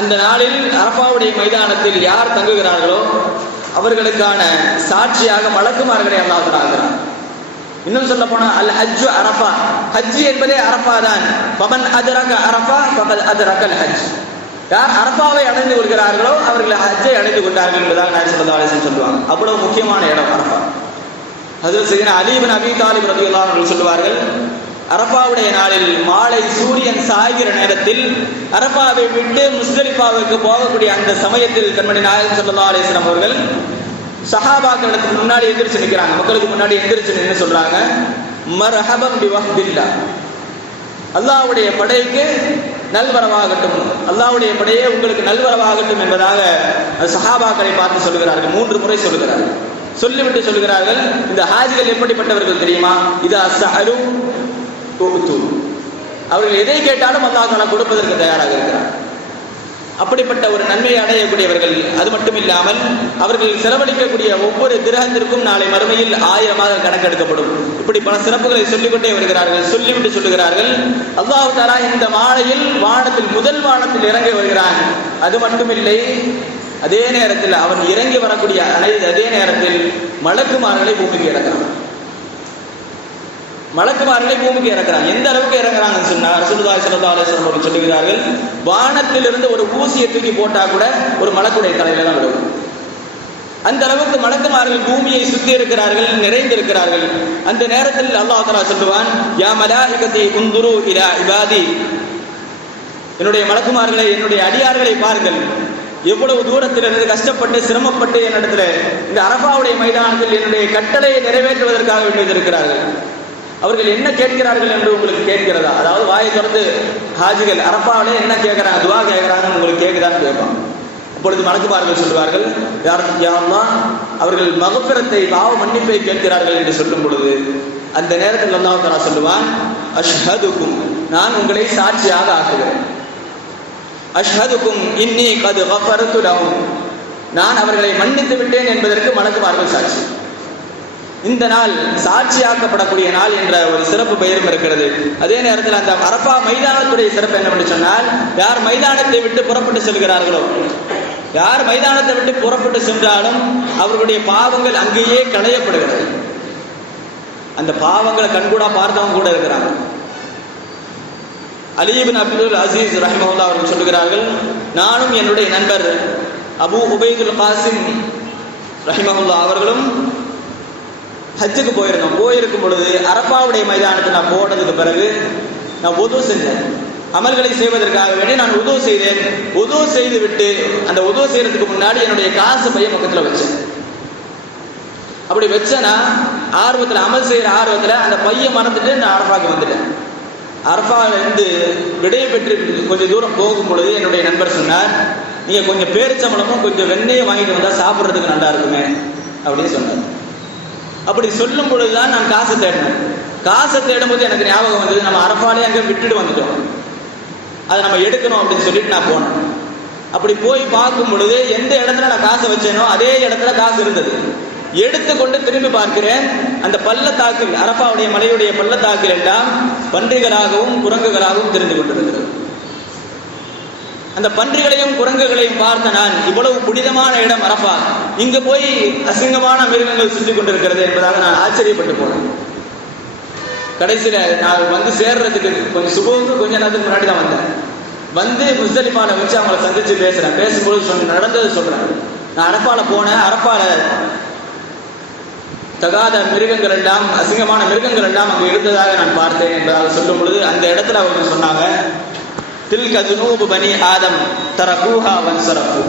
அந்த நாளில் அரஃபாவுடைய மைதானத்தில் யார் தங்குகிறார்களோ அவர்களுக்கான சாட்சியாக மலக்குமார்களை அல்லாஹ் தஆலா. இன்னும் சொல்ல போனா அல் ஹஜ்ஜு அரஃபா, ஹஜ் என்பதே அரஃபா தான். ஃபமன் அத்ரக அரஃபா ஃபகத் அத்ரகல் ஹஜ். யார் அரஃபாவை அடைந்து கொள்கிறார்களோ அவர்கள் ஹஜ்ஜை அடைந்து கொண்டார்கள் என்பதாக நாயகம் ஸல்லல்லாஹு அலைஹி வஸல்லம் சொல்லுவாங்க. அவ்வளவு முக்கியமான இடம் அரஃபா. ஹஜ்ரத் சையதுனா அலி இப்னு அபீ தாலிப் ரலியல்லாஹு அன்ஹு சொல்லுவார்கள், அரஃபாவுடைய நாளில் மாலை சூரியன் சாய்கிற நேரத்தில் அரஃபாவை விட்டு முஸ்தலிஃபாவுக்கு போகக்கூடிய அந்த சமயத்தில் கண்மணி நாயகம் ஸல்லல்லாஹு அலைஹி வஸல்லம் அவர்கள் சஹாபாக்களுக்கு முன்னாடி எந்திரிச்சு நிற்கிறாங்க, மக்களுக்கு முன்னாடி எந்திரிச்சு நின்று சொல்றாங்க, மர்ஹபன் பிவஹ்தில்லா, அல்லாஹ்வுடைய படைக்கு நல்வரவாகட்டும், அல்லாஹ்வுடைய படையே உங்களுக்கு நல்வரவாகட்டும் என்பதாக சஹாபாக்களை பார்த்து சொல்கிறார்கள். 3 முறை சொல்கிறார்கள். சொல்லிவிட்டு சொல்கிறார்கள், இந்த ஹாஜிகள் எப்படிப்பட்டவர்கள் தெரியுமா? இதா சஅலு துது, அவர்கள் எதை கேட்டாலும் அல்லாஹ் தஆலா கொடுப்பதற்கு தயாராக இருக்கிறார். அப்படிப்பட்ட ஒரு நன்மையை அடையக்கூடியவர்கள். அது மட்டும் இல்லாமல் அவர்கள் செலவழிக்கக்கூடிய ஒவ்வொரு திரகத்திற்கும் நாளை மறுமையில் 1000 கணக்கெடுக்கப்படும். இப்படி பல சிறப்புகளை சொல்லிக்கொண்டே வருகிறார்கள். சொல்லிவிட்டு சொல்லுகிறார்கள், அல்லாஹ் தஆலா இந்த மாலையில் வானத்தில் முதல் வானத்தில் இறங்கி வருகிறான். அது மட்டுமில்லை, அதே நேரத்தில் அவன் இறங்கி வரக்கூடிய அதே நேரத்தில் மலக்குமார்களை பூமிக்கு இறக்கிறான். மலக்குமார்களை பூமிக்கு இறக்கிறான். எந்த அளவுக்கு இறங்குறாங்கன்னு சொன்னார் ரசூலுல்லாஹி ஸல்லல்லாஹு அலைஹி வஸல்லம் அவர்கள் சொல்லுகிறார்கள், வானத்திலிருந்து ஒரு ஊசியை தூக்கி போட்டா கூட ஒரு மலக்குடைய தலையில தான் விழும். அந்த அளவுக்கு மலக்குமார்கள் பூமியை சுத்தி இருக்கிறார்கள், நிறைந்திருக்கிறார்கள். அந்த நேரத்தில் அல்லாஹ் தஆலா சொல்லுவான், யா மலாயிகதி உந்துரு இலா இபாதி, என்னுடைய மலக்குமார்களை, என்னுடைய அடியார்களை பாருங்கள், எவ்வளவு தூரத்திலிருந்து கஷ்டப்பட்டு சிரமப்பட்டு என்னிடத்துல இந்த அரஃபாவுடைய மைதானத்தில் என்னுடைய கட்டளையை நிறைவேற்றுவதற்காக வேண்டியிருக்கிறார்கள். அவர்கள் என்ன கேட்கிறார்கள் என்று உங்களுக்கு கேட்கிறதா? அதாவது வாயை திறந்து ஹாஜிகள் அரஃபாவிலே என்ன கேட்கிறாங்க, துவா கேட்கிறாங்கன்னு உங்களுக்கு கேட்குதான்னு கேட்பாங்க. அப்பொழுது மலக்குமார்கள் சொல்வார்கள், யா அல்லாஹ், அவர்கள் மக்ஃபிரத்தை, பாவ மன்னிப்பை கேட்கிறார்கள் என்று சொல்லும் பொழுது அந்த நேரத்தில் அல்லாஹ் தஆலா சொல்லுவான், அஷ்ஹதுக்கும், நான் உங்களை சாட்சியாக ஆக்குகிறேன். அஷ்ஹதுக்கும் இன்னி கத் கஃபர்து லஹும், நான் அவர்களை மன்னித்து விட்டேன் என்பதற்கு மலக்குமார்கள் சாட்சி. இந்த நாள் சாட்சியாக்கப்படக்கூடிய நாள் என்ற ஒரு சிறப்பு பெயரும் இருக்கிறது. அதே நேரத்தில் அந்த அரஃபா மைதானத்துடைய சிறப்பு என்னவென்று சொன்னால், யார் மைதானத்தை விட்டு புறப்பட்டு செல்கிறார்களோ, யார் மைதானத்தை விட்டு புறப்பட்டு சென்றாலும் அவர்களுடைய பாவங்கள் அங்கேயே களையப்படுகிறது. அந்த பாவங்களை கண்கூடா பார்த்தவங்க கூட இருக்கிறாங்க. அலி இப்னு அப்துல் அசீஸ் ரஹிமஹுல்லாஹ் அவர்கள் சொல்லுகிறார்கள், நானும் என்னுடைய நண்பர் அபு உபைதுல் காசிம் ரஹிமஹுல்லாஹ் அவர்களும் ஹஜ்ஜுக்கு போயிருந்தோம். போயிருக்கும் பொழுது அரஃபாவுடைய மைதானத்தில் நான் போனதுக்கு பிறகு நான் உது செஞ்சேன். அமல்களை செய்வதற்காக வேண்டி நான் உது செய்தேன். உது செய்து விட்டு அந்த உது செய்யறதுக்கு முன்னாடி என்னுடைய காசு பைய பக்கத்தில் வச்சேன். அப்படி வச்சேன்னா ஆர்வத்தில், அமல் செய்யற ஆர்வத்தில் அந்த பைய மறந்துட்டு நான் அரஃபாவுக்கு வந்துட்டேன். அரஃபாவிலிருந்து விடை பெற்று கொஞ்சம் தூரம் போகும் பொழுது என்னுடைய நண்பர் சொன்னார், நீங்க கொஞ்சம் பேரிச்சம்பளமும் கொஞ்சம் வெண்ணெயை வாங்கிட்டு வந்தா சாப்பிட்றதுக்கு நல்லா இருக்குமே அப்படின்னு சொன்னார். அப்படி சொல்லும் பொழுதுதான் நான் காசை தேடினேன். காசை தேடும்போது எனக்கு ஞாபகம் வந்தது, நம்ம அரஃபாலே அங்கே விட்டுட்டு வந்துட்டோம், அதை நம்ம எடுக்கணும் அப்படின்னு சொல்லிட்டு நான் போனேன். அப்படி போய் பார்க்கும் பொழுது எந்த இடத்துல நான் காசை வச்சேனோ அதே இடத்துல காசு இருந்தது. எடுத்துக்கொண்டு திரும்பி பார்க்கிறேன், அந்த பள்ளத்தாக்கில், அரஃபாவுடைய மலையுடைய பள்ளத்தாக்கில் எல்லாம் பன்றிகளாகவும் குரங்குகளாகவும் தெரிந்து கொண்டிருக்கிறது. அந்த பன்றிகளையும் குரங்குகளையும் பார்த்த நான், இவ்வளவு புனிதமான இடம் அரஃபா, இங்க போய் அசிங்கமான மிருகங்கள் சுற்றி கொண்டிருக்கிறது என்பதாக நான் ஆச்சரியப்பட்டு போனேன். கடைசியில நான் வந்து சேர்றதுக்கு கொஞ்சம் சுபவுக்கு கொஞ்ச நேரத்துக்கு முன்னாடி தான் வந்தேன். வந்து முஸ்தலிஃபால வச்சு அவங்களை சந்திச்சு பேசுறேன். பேசும்போது நடந்தது சொல்றேன். நான் அரஃபால போனேன். அரஃபால தகாத மிருகங்கள் எல்லாம், அசிங்கமான மிருகங்கள் எல்லாம் அங்கே இருந்ததாக நான் பார்த்தேன் என்பதாக சொல்லும் பொழுது அந்த இடத்துல அவங்க சொன்னாங்க, தில்க துனூபு பனி ஆதம் தரகூஹா வன்சரஃபு,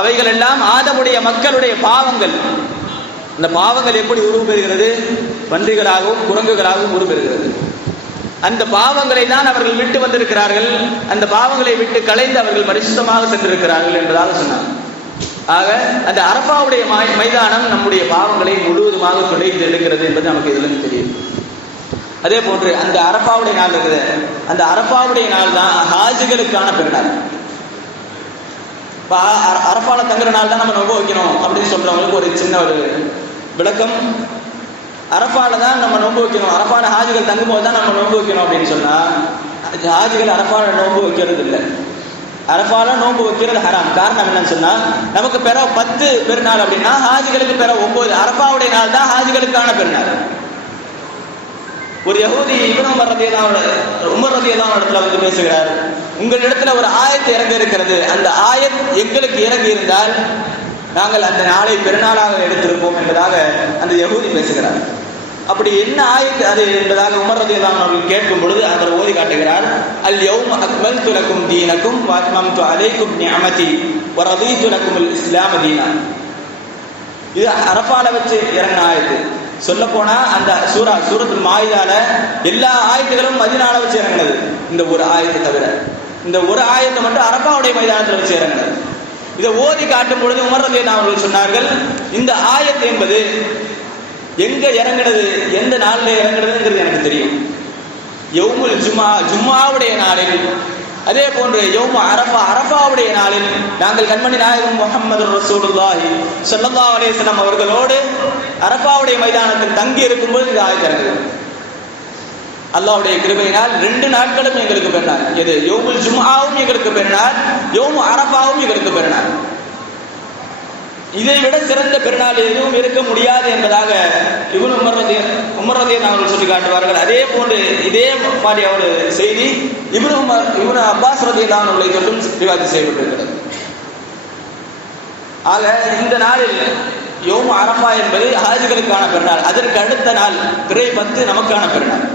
அவைகள் எல்லாம் ஆதமுடைய மக்களுடைய பாவங்கள். அந்த பாவங்கள் எப்படி உருவெறுகிறது? பன்றிகளாகவும் குரங்குகளாகவும் உருவெறுகிறது. அந்த பாவங்களை தான் அவர்கள் விட்டு வந்திருக்கிறார்கள். அந்த பாவங்களை விட்டு களைந்து அவர்கள் பரிசுத்தமாக சென்றிருக்கிறார்கள் என்பதாக சொன்னார். ஆக அந்த அரஃபாவுடைய மைதானம் நம்முடைய பாவங்களை முழுவதுமாக துடைத்து எடுக்கிறது என்பது நமக்கு இதுல தெரியும். அதே போன்று அந்த அரஃபாவுடைய நாள் இருக்குது. அந்த அரஃபாவுடைய நாள் தான் ஹாஜிகளுக்கான பெருநாள். அரஃபால தங்குற நாள் தான் நம்ம நோன்பு வைக்கணும் அப்படின்னு சொல்றவங்களுக்கு ஒரு சின்ன ஒரு விளக்கம். அரஃபால தான் நம்ம நோன்பு வைக்கணும், அரஃபால ஹாஜிகள் தங்கும்போது தான் நம்ம நோன்பு வைக்கணும் அப்படின்னு சொன்னா, ஹாஜிகள் அரஃபால நோன்பு வைக்கிறது இல்லை. அரஃபால நோன்பு வைக்கிறது ஹராம். காரணம் என்னன்னு சொன்னா, நமக்கு பெற 10 பெருநாள் அப்படின்னா ஹாஜிகளுக்கு பெற 9. அரஃபாவுடைய நாள் தான் ஹாஜிகளுக்கான பெருநாள். ஒரு யஹூதி உமர் ரலியல்லாஹு இடத்துல வந்து பேசுகிறார், உங்களிடத்துல ஒரு ஆயத்து இறங்கி இருக்கிறது, அந்த ஆயத் எங்களுக்கு இறங்கி இருந்தால் நாங்கள் அந்த நாளை பெருநாளாக எடுத்திருப்போம் என்பதாக அந்த யஹூதி பேசுகிறார். அப்படி என்ன ஆயத்து அது என்பதாக உமர் ரலியல்லாஹு அவர்கள் கேட்கும் பொழுது அவர் ஓதி காட்டுகிறார், அல் யௌம அக்மல்து லக்கும் தீனக்கும் வ அத்மம்து அலைக்கும் நிஅமதி வ ரதீது லக்குமுல் இஸ்லாம் தீனா. இது அரஃபால வச்சு இறங்கின ஆயத்து. சொல்ல போனா அந்த சூரத்துல் மாயிதால எல்லா ஆயத்துகளும் மதீனால வச்சு இறங்கினது. இந்த ஒரு ஆயத்தை தவிர இந்த ஒரு ஆயத்தை மட்டும் அரபாவுடைய மைதானத்தில் வச்சு இறங்கினது. இதை ஓதி காட்டும் பொழுது உமர் ரலியல்லாஹு அவர்கள் சொன்னார்கள், இந்த ஆயத்து என்பது எங்க இறங்கினது, எந்த நாளில் இறங்கினதுங்கிறது எனக்கு தெரியும். யௌமுல் ஜும்ஆவுடைய நாளில், அதே போன்று யௌமு அரஃபாவுடைய நாளில் நாங்கள் கண்மணி நாயகம் முஹம்மது ரசூலுல்லாஹி ஸல்லல்லாஹு அலைஹி வஸல்லம் அவர்களோடு அரஃபாவுடைய மைதானத்தில் தங்கி இருக்கும்போது இது ஆயத்து. அல்லாஹ்வுடைய கிருபையினால் 2 நாட்களும் எங்களுக்கு பெருநாள். இது யௌமுல் ஜும்ஆவும் எங்களுக்கு பெருநாள், யௌமு அரஃபாவும் எங்களுக்கு பெருநாள். இதை விட சிறந்த பெருநாள் எதுவும் இருக்க முடியாது என்பதாக இப்னு உமர் ரலியல்லாஹு அவர்கள் சொல்லி காட்டுவார்கள். அதே போன்று இதே மாதிரி ஒரு செய்தி இப்னு அப்பாஸ் ரலியல்லாஹு அவர்களை கொண்டும் ரிவாயத் செய்யப்பட்டிருக்கிறது. ஆக இந்த நாளில் யௌமு அரஃபா என்பது ஹாஜிகளுக்கான பெருநாள். அதற்கு அடுத்த நாள் பிறை 10 நமக்கான பெருநாள்.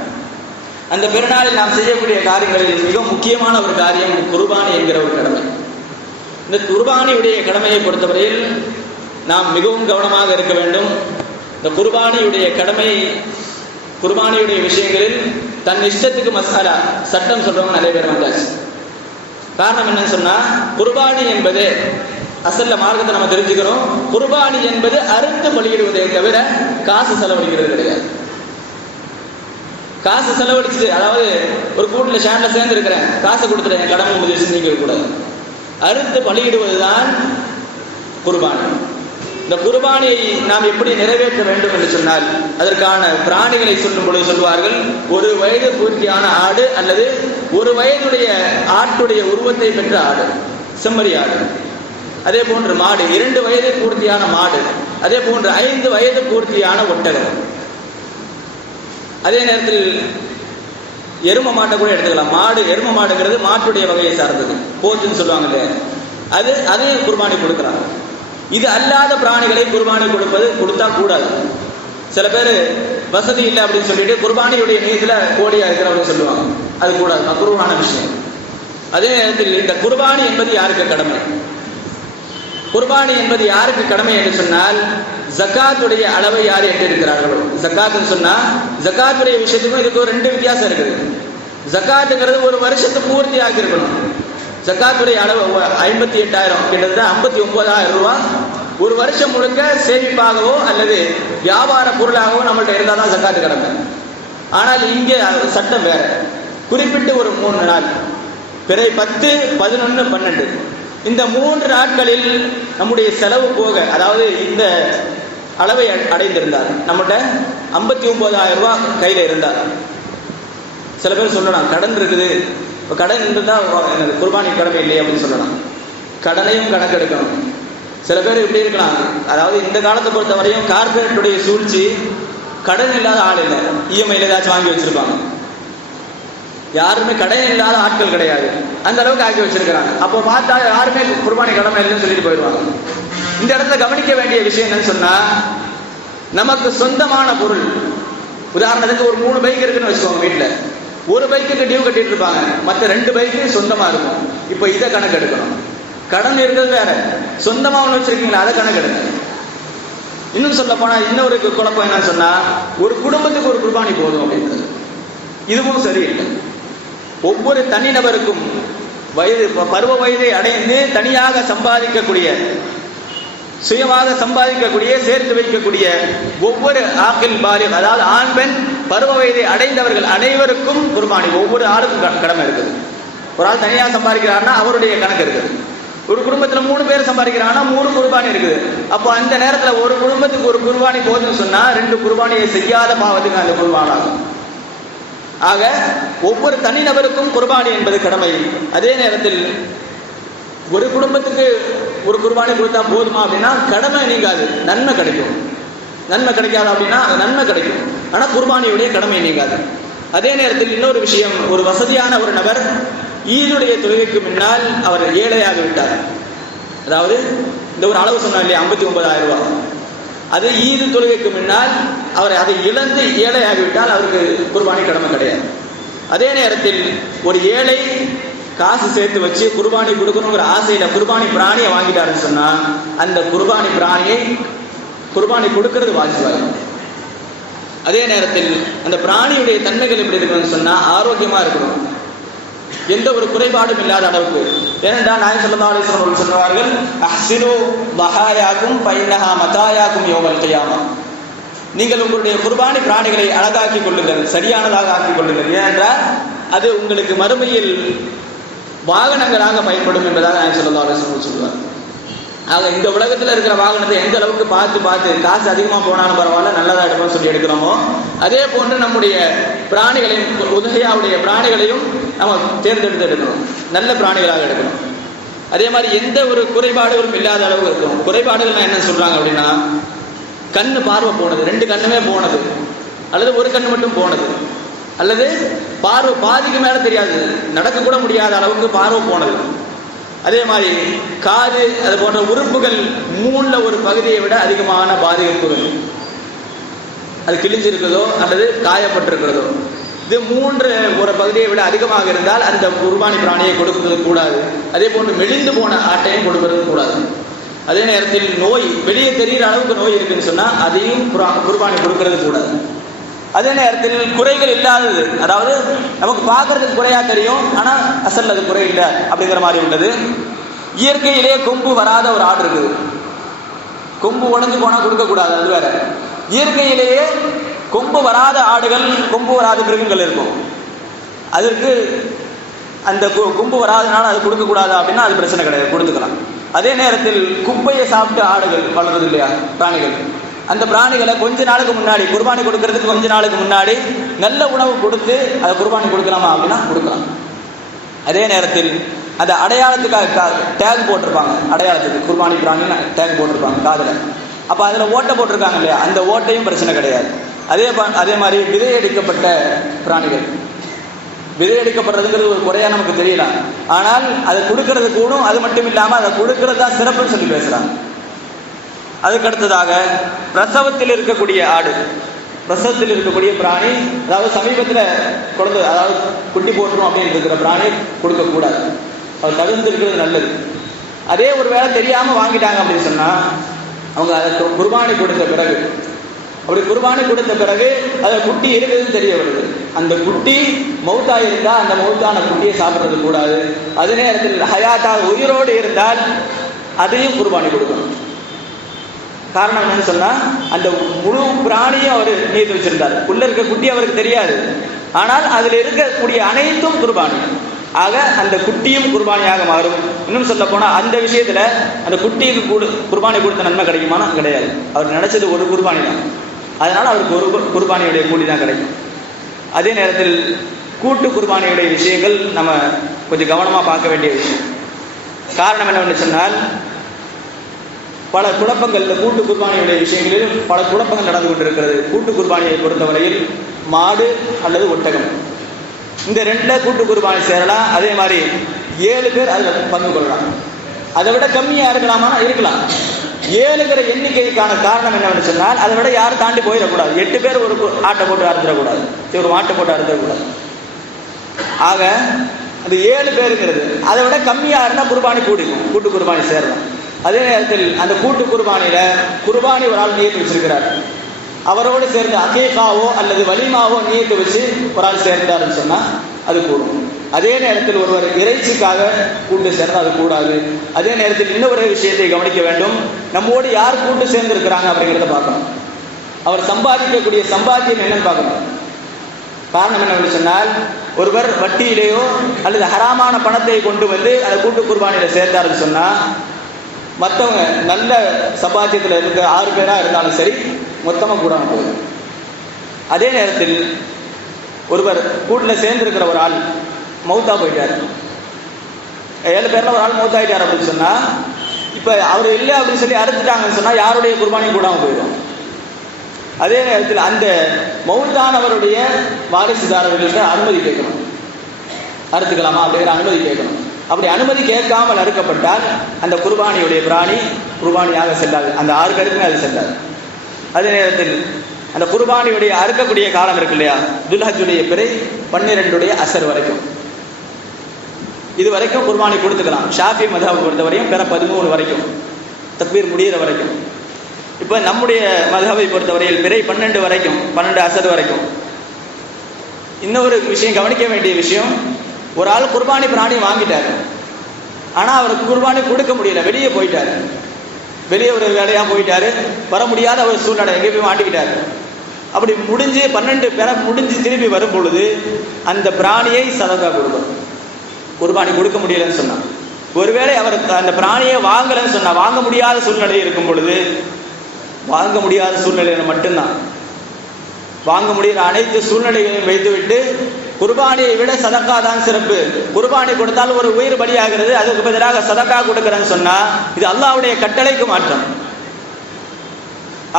அந்த பெருநாளில் நாம் செய்யக்கூடிய காரியங்களில் மிக முக்கியமான ஒரு காரியம் குர்பானி என்கிற ஒரு கடமை. இந்த குர்பானியுடைய கடமையை பொறுத்தவரையில் நாம் மிகவும் கவனமாக இருக்க வேண்டும். இந்த குர்பானியுடைய விஷயங்களில் தன் இஷ்டத்துக்கு மசாலா சட்டம் சொல்றவங்க நிறைய பேர் வந்தாச்சு. காரணம் என்னன்னு சொன்னா, குர்பானி என்பது அசல்ல மார்க்கத்தை நம்ம தெரிஞ்சுக்கிறோம். குர்பானி என்பது அறுத்து பலியிடுவதை தவிர காசு செலவழிக்கிறது கிடையாது. காசு செலவழிச்சு, அதாவது ஒரு கூட்டில் ஷேர்ல சேர்ந்து இருக்கிறேன், காசை கொடுத்துட்டு என் கடமை முடிஞ்சு நீங்க கூடாது. அறுத்து பலியிடுவதுதான் குர்பானி. இந்த குர்பானியை நாம் எப்படி நிறைவேற்ற வேண்டும் என்று சொன்னால், அதற்கான பிராணிகளை சொல்லும் பொழுது சொல்வார்கள், 1 வயது பூர்த்தியான ஆடு அல்லது 1 வயதுடைய ஆட்டுடைய உருவத்தை பெற்ற ஆடு, செம்மறி ஆடு. அதே போன்று மாடு 2 வயது பூர்த்தியான மாடு, அதே போன்று 5 வயது பூர்த்தியான ஒட்டகம். அதே நேரத்தில் எரும மாட்டை கூட எடுத்துக்கலாம். எரும மாடுங்கிறது மாட்டுடைய வகையை சார்ந்தது, போத்துன்னு சொல்லுவாங்க இல்லையா, அதையும் குர்பானி கொடுக்குறாங்க. இது அல்லாத பிராணிகளை குர்பானி கொடுத்தா கூடாது. சில பேர் வசதி இல்லை அப்படின்னு சொல்லிட்டு குர்பானியுடைய நீதியில கோடியா இருக்கிற அப்படின்னு சொல்லுவாங்க. அது கூடாது, மக்ரூஹான விஷயம். அதே நேரத்தில் இந்த குர்பானி என்பது யாருக்கு கடமை? குர்பானி என்பது யாருக்கு கடமை என்று சொன்னால், ஜக்காத்துடைய அளவை யார் எட்டு இருக்கிறார்களோ. ஜக்காத்துன்னு சொன்னா ஜக்காத்துடைய விஷயத்துக்கும் இதுக்கு 2 வித்தியாசம் இருக்குது. ஜக்காத்துங்கிறது ஒரு வருஷத்தை பூர்த்தி ஆக்கி இருக்கணும். ஜக்காத்துடைய அளவு 58,000, கிட்டத்தட்ட 59,000 ரூபாய் ஒரு வருஷம் முழுக்க சேமிப்பாகவோ அல்லது வியாபார பொருளாகவோ நம்மள்ட்ட இருந்தால் தான் ஜக்காத்து கடமை. ஆனால் இங்கே சட்டம் வேற. குறிப்பிட்டு ஒரு 3 நாள், பிறை 10, 11, 12 இந்த 3 நாட்களில் நம்முடைய செலவு போக, அதாவது இந்த அளவை அடைந்திருந்தார், நம்மகிட்ட 59,000 ரூபாய் கையில இருந்தார். சில பேர் சொல்லலாம் கடன் இருக்குது, இப்போ கடன் இருந்தால் எனக்கு குர்பானி கடமை இல்லையே அப்படின்னு சொல்லலாம். கடனையும் கணக்கெடுக்கணும். சில பேர் இப்படி இருக்கலாம், அதாவது இந்த காலத்தை பொறுத்தவரையும் கார்பரேட்டுடைய சூழ்ச்சி, கடன் இல்லாத ஆள் இல்லை, இஎம்ஐல ஏதாச்சும் வாங்கி வச்சிருப்பாங்க. யாருமே கடன் இல்லாத ஆட்கள் கிடையாது, அந்த அளவுக்கு ஆக்கி வச்சிருக்கிறாங்க. அப்போ பார்த்தா யாருமே குர்பானி கடமை இல்லைன்னு சொல்லிட்டு போயிடுவாங்க. இந்த இடத்துல கவனிக்க வேண்டிய விஷயம் என்னன்னு சொன்னா, நமக்கு சொந்தமான பொருள், உதாரணத்துக்கு ஒரு 3 பைக் இருக்குன்னு வச்சுக்கோங்க. வீட்டில் ஒரு பைக்குக்கு டியூ கட்டிட்டு இருப்பாங்க, மற்ற 2 பைக்கு சொந்தமா இருக்கும். இப்போ இதை கணக்கு எடுக்கணும். கடன் இருக்கிறது வேற, சொந்தமா ஒன்று வச்சிருக்கீங்களா அதை கணக்கு எடுங்க. இன்னும் சொல்ல போனா இன்னொரு குழப்பம் என்னன்னு சொன்னா, ஒரு குடும்பத்துக்கு ஒரு குர்பானி போதும் அப்படின்றது, இதுவும் சரியில்லை. ஒவ்வொரு தனிநபருக்கும் பருவ வயதை அடைந்து தனியாக சம்பாதிக்கக்கூடிய, சுயமாக சம்பாதிக்கக்கூடிய, சேர்த்து வைக்கக்கூடிய ஒவ்வொரு ஆக்கில் பாலிக், அதாவது ஆண் பெண் பருவ வயதை அடைந்தவர்கள் அனைவருக்கும் குர்பானி, ஒவ்வொரு ஆளுக்கும் கடமை இருக்குது. ஒரு ஆள் தனியாக சம்பாதிக்கிறாருன்னா அவருடைய கணக்கு இருக்குது. ஒரு குடும்பத்தில் 3 பேர் சம்பாதிக்கிறாங்கன்னா 3 குர்பானி இருக்குது. அப்போ அந்த நேரத்தில் ஒரு குடும்பத்துக்கு ஒரு குர்பானி போதுன்னு சொன்னா 2 குர்பானியை செய்யாத பாவத்துக்கு அந்த குர்பானாகும். ஆக ஒவ்வொரு தனிநபருக்கும் குர்பானி என்பது கடமை. அதே நேரத்தில் ஒரு குடும்பத்துக்கு ஒரு குர்பானி கொடுத்தா போதுமா அப்படின்னா கடமை நீங்காது, நன்மை கிடைக்கும். நன்மை கிடைக்காது அப்படின்னா நன்மை கிடைக்கும், ஆனால் குர்பானியுடைய கடமை நீங்காது. அதே நேரத்தில் இன்னொரு விஷயம், ஒரு வசதியான ஒரு நபர் ஈதுடைய தொழுகைக்கு முன்னால் அவர் ஏழையாகி விட்டார். அதாவது இந்த ஒரு அளவு சொன்னார் இல்லையா, 59,000 ரூபாய், அது ஈது தொழுகைக்கு முன்னால் அவர் அதை இழந்து ஏழையாகிவிட்டால் அவருக்கு குர்பானி கடமை கிடையாது. அதே நேரத்தில் ஒரு ஏழை காசு சேர்த்து வச்சு குர்பானி கொடுக்கணுங்கிற ஆசையில குர்பானி பிராணியை வாங்கிட்டாருன்னு சொன்னா அந்த குர்பானி பிராணியை குர்பானி கொடுக்கறது வாஜிபாகும். அதே நேரத்தில் அந்த பிராணியுடைய தன்மைகள் எப்படி இருக்கணும்னு சொன்னால் ஆரோக்கியமாக இருக்கணும், எந்த ஒரு குறைபாடும் இல்லாத அளவுக்கு. ஏனென்றால் நாயகம் ஸல்லல்லாஹு அலைஹி வஸல்லம் அவர்கள் சொன்னார்கள், அஹ்ஸினு வஹாயாக்கும் ஃபைன்னஹா மதாயாக்கும் யௌமல் கியாமா. நீங்கள் உங்களுடைய குர்பானி பிராணிகளை அழகாக்கிக் கொள்ளுங்கள், சரியானதாக ஆக்கிக் கொள்ளுங்கள். ஏனென்றால் அது உங்களுக்கு மறுமையில் வாகனங்களாக பயன்படும் என்பதாக நாயகம் ஸல்லல்லாஹு அலைஹி வஸல்லம் சொல்லுவார். ஆக இந்த உலகத்தில் இருக்கிற வாகனத்தை எந்த அளவுக்கு பார்த்து காசு அதிகமாக போனாலும் பரவாயில்ல, நல்லதாக எடுப்போம் சொல்லி எடுக்கிறோமோ, அதே போன்று நம்முடைய பிராணிகளையும், உதகையாவுடைய பிராணிகளையும் நம்ம தேர்ந்தெடுத்து எடுக்கணும், நல்ல பிராணிகளாக எடுக்கணும். அதே மாதிரி எந்த ஒரு குறைபாடுகளும் இல்லாத அளவு இருக்கும். குறைபாடுகள் என்ன சொல்றாங்க அப்படின்னா, கண்ணு பார்வை போனது, 2 கண்ணுமே போனது, அல்லது ஒரு கண்ணு மட்டும் போனது, அல்லது பார்வை பாதிக்கு மேலே தெரியாது, நடக்க கூட முடியாத அளவுக்கு பார்வை போனது. அதே மாதிரி காது, அது போன்ற உறுப்புகள் 3ல் ஒரு பகுதியை விட அதிகமான பாதிப்புகள், அது கிழிஞ்சிருக்கிறதோ அல்லது காயப்பட்டிருக்கிறதோ, இது 3 ஒரு பகுதியை விட அதிகமாக இருந்தால் அந்த குர்பானி பிராணியை கொடுக்கிறது கூடாது. அதே போன்று மெலிந்து போன ஆட்டையும் கொடுக்கிறது கூடாது. அதே நேரத்தில் நோய் வெளியே தெரிகிற அளவுக்கு நோய் இருக்குன்னு சொன்னால் அதையும் குர்பானி கொடுக்கிறது கூடாது. அதே நேரத்தில் குறைகள் இல்லாதது, அதாவது நமக்கு பார்க்கறதுக்கு குறையா தெரியும், ஆனால் அசல் அது குறை இல்லை அப்படிங்கிற மாதிரி உள்ளது. இயற்கையிலே கொம்பு வராத ஒரு ஆடு இருக்குது, கொம்பு உடஞ்சு போனால் கொடுக்கக்கூடாது, அது வேற. இயற்கையிலேயே கொம்பு வராத ஆடுகள், கொம்பு வராத மிருகங்கள் இருக்கும், அதற்கு அந்த கொம்பு வராதனால அது கொடுக்கக்கூடாது அப்படின்னா அது பிரச்சனை கிடையாது, கொடுத்துக்கலாம். அதே நேரத்தில் குப்பையை சாப்பிட்டு ஆடுகள் வளருது இல்லையா, பிராணிகள், அந்த பிராணிகளை கொஞ்ச நாளுக்கு முன்னாடி, குர்பானி கொடுக்கறதுக்கு கொஞ்ச நாளுக்கு முன்னாடி நல்ல உணவு கொடுத்து அதை குர்பானி கொடுக்கலாமா அப்படின்னா கொடுக்கலாம். அதே நேரத்தில் அந்த அடையாளத்துக்காக டேக் போட்டிருப்பாங்க, அடையாளத்துக்கு குர்பானி பிராணின்னு டேக் போட்டிருப்பாங்க காதில், அப்போ அதில் ஓட்டை போட்டிருக்காங்க இல்லையா, அந்த ஓட்டையும் பிரச்சனை கிடையாது. அதே மாதிரி விதையடிக்கப்பட்ட பிராணிகள், விதையடிக்கப்படுறதுங்கிறது ஒரு குறையா நமக்கு தெரியல, ஆனால் அதை கொடுக்கறது கூடும். அது மட்டும் இல்லாமல் அதை கொடுக்கறது தான் சிறப்புன்னு சொல்லி பேசுகிறாங்க. அதுக்கடுத்ததாக பிரசவத்தில் இருக்கக்கூடிய ஆடு, பிரசவத்தில் இருக்கக்கூடிய பிராணி, அதாவது சமீபத்தில் குழந்தை, அதாவது குட்டி போட்டுரும் அப்படின்னு இருக்கிற பிராணி கொடுக்கக்கூடாது, அது தகுந்து இருக்கிறது நல்லது. அதே ஒரு வேளை தெரியாமல் வாங்கிட்டாங்க அப்படின்னு சொன்னால் அவங்க அதை குர்பானி கொடுத்த பிறகு, அப்படி குர்பானி கொடுத்த பிறகு அதை குட்டி இருக்குதுன்னு தெரிய வருது, அந்த குட்டி மௌத்தா இருந்தால் அந்த மௌத்தான குட்டியை சாப்பிட்றது கூடாது. அதே நேரத்தில் ஹயாத்தா உயிரோடு இருந்தால் அதையும் குர்பானி கொடுக்கணும். காரணம் என்னன்னு சொன்னா, அந்த முழு பிராணியும் அவர் நீத்து வச்சிருந்தார், உள்ள இருக்க குட்டி அவருக்கு தெரியாது, ஆனால் அதில் இருக்கக்கூடிய அனைத்தும் குர்பானி. ஆக அந்த குட்டியும் குர்பானியாக மாறும். இன்னும் சொல்ல போனா அந்த விஷயத்துல அந்த குட்டிக்கு குர்பானி கொடுத்த நன்மை கிடைக்குமானா கிடையாது, அவர் நினைச்சது ஒரு குர்பானி தான், அதனால அவருக்கு ஒரு குர்பானியுடைய கூலி தான் கிடைக்கும். அதே நேரத்தில் கூட்டு குர்பானியுடைய விஷயங்கள் நம்ம கொஞ்சம் கவனமா பார்க்க வேண்டிய விஷயம். காரணம் என்னவென்று சொன்னால், பல குழப்பங்கள், கூட்டு குர்பானியுடைய விஷயங்களில் பல குழப்பங்கள் நடந்து கொண்டிருக்கிறது. கூட்டு குர்பானியை பொறுத்தவரையில் மாடு அல்லது ஒட்டகம், இந்த 2 கூட்டு குர்பானி சேரலாம். அதே மாதிரி 7 பேர் அதில் பங்கு கொள்ளலாம். அதை விட கம்மியாக இருக்கலாமா, இருக்கலாம். 7ங்கிற எண்ணிக்கைக்கான காரணம் என்னவென்று சொன்னால், அதை விட யாரும் தாண்டி போயிடக்கூடாது. 8 பேர் ஒரு ஆட்டை போட்டு அறுத்துடக்கூடாது, ஒரு மாட்டை போட்டு அறுத்துடக்கூடாது. ஆக அது 7 பேருங்கிறது, அதை விட கம்மியாக இருந்தால் குர்பானி கூடிக்கும், கூட்டு குர்பானி சேரலாம். அதே நேரத்தில் அந்த கூட்டு குர்பானியில குர்பானி ஒரு ஆள் நியத்து வச்சிருக்கிறார், அவரோடு சேர்ந்து அகீகாவோ அல்லது வலிமாவோ நியத்து வச்சு ஒரு ஆள் சேர்ந்தாருன்னு சொன்னா அது கூடும். அதே நேரத்தில் ஒருவர் இறைச்சிக்காக கூட்டு சேர்ந்தால் அது கூடாது. அதே நேரத்தில் இன்னொரு விஷயத்தை கவனிக்க வேண்டும், நம்மோடு யார் கூட்டு சேர்ந்து இருக்கிறாங்க அப்படிங்கிறத பார்க்கணும். அவர் சம்பாதிக்கக்கூடிய சம்பாத்தியம் என்னன்னு பார்க்கணும். காரணம் என்னவென்று சொன்னால், ஒருவர் வட்டியிலேயோ அல்லது ஹராமான பணத்தை கொண்டு வந்து அதை கூட்டு குர்பானியில சேர்த்தாருன்னு சொன்னா, மற்றவங்க நல்ல சம்பாத்தியத்தில் இருக்க 6 பேராக இருந்தாலும் சரி மொத்தமாக கூட போகுது. அதே நேரத்தில் ஒருவர் கூட்டில் சேர்ந்திருக்கிற ஒரு ஆள் மௌத்தா போயிட்டார், 7 பேரில் ஒரு ஆள் மௌத்தாயிட்டார் அப்படின்னு சொன்னால், இப்போ அவர் இல்லை அப்படின்னு சொல்லி அறுத்துட்டாங்கன்னு சொன்னால் யாருடைய குர்பானியும் கூடாமல் போயிடும். அதே நேரத்தில் அந்த மௌத்தானவருடைய வாரிசுதாரர்களுக்கு அனுமதி கேட்கணும், அறுத்துக்கலாமா அப்படிங்கிற அனுமதி கேட்கணும். அப்படி அனுமதி கேட்காமல் அறுக்கப்பட்டால் அந்த குர்பானியுடைய பிராணி குர்பானியாக செல்லாது, அந்த 6 பேருக்குமே அது செல்லாது. அதே நேரத்தில் அந்த குர்பானியுடைய அறுக்கக்கூடிய காலம் இருக்கு இல்லையா, துல்ஹஜ்ஜுடைய பிறை 12 அசர் வரைக்கும், இது வரைக்கும் குர்பானி கொடுத்துக்கலாம். ஷாஃபி மذஹப் பொறுத்தவரையும் பிற 13 வரைக்கும், தக்பீர் முடிகிற வரைக்கும். இப்போ நம்முடைய மதுஹபை பொறுத்தவரையில் பிறை 12 வரைக்கும், 12 அசர் வரைக்கும். இன்னொரு விஷயம் கவனிக்க வேண்டிய விஷயம், ஒரு ஆள் குர்பானி பிராணி வாங்கிட்டாரு, ஆனால் அவருக்கு குர்பானி கொடுக்க முடியல, வெளியே போயிட்டாரு, வெளியே ஒரு வேலையாக போயிட்டாரு, வர முடியாத ஒரு சூழ்நிலை, எங்கே போய் மாட்டிக்கிட்டாரு. அப்படி முடிஞ்சு 12 பேரை முடிஞ்சு திரும்பி வரும் பொழுது அந்த பிராணியை சதகா கொடுக்கும். குர்பானி கொடுக்க முடியலன்னு சொன்னான். ஒருவேளை அவர் அந்த பிராணியை வாங்கலன்னு சொன்னா, வாங்க முடியாத சூழ்நிலை இருக்கும் பொழுது, வாங்க முடியாத சூழ்நிலையில மட்டும்தான், வாங்க முடிகிற அனைத்து சூழ்நிலைகளையும் வைத்துவிட்டு குர்பானியை விட சதக்கா தான் சிறப்பு, குர்பானி கொடுத்தால் ஒரு உயிர் பலியாகிறது, அதுக்கு பதிலாக சதக்கா கொடுக்கிறேன்னு சொன்னா இது அல்லாஹ்வுடைய கட்டளைக்கு மாற்றம்.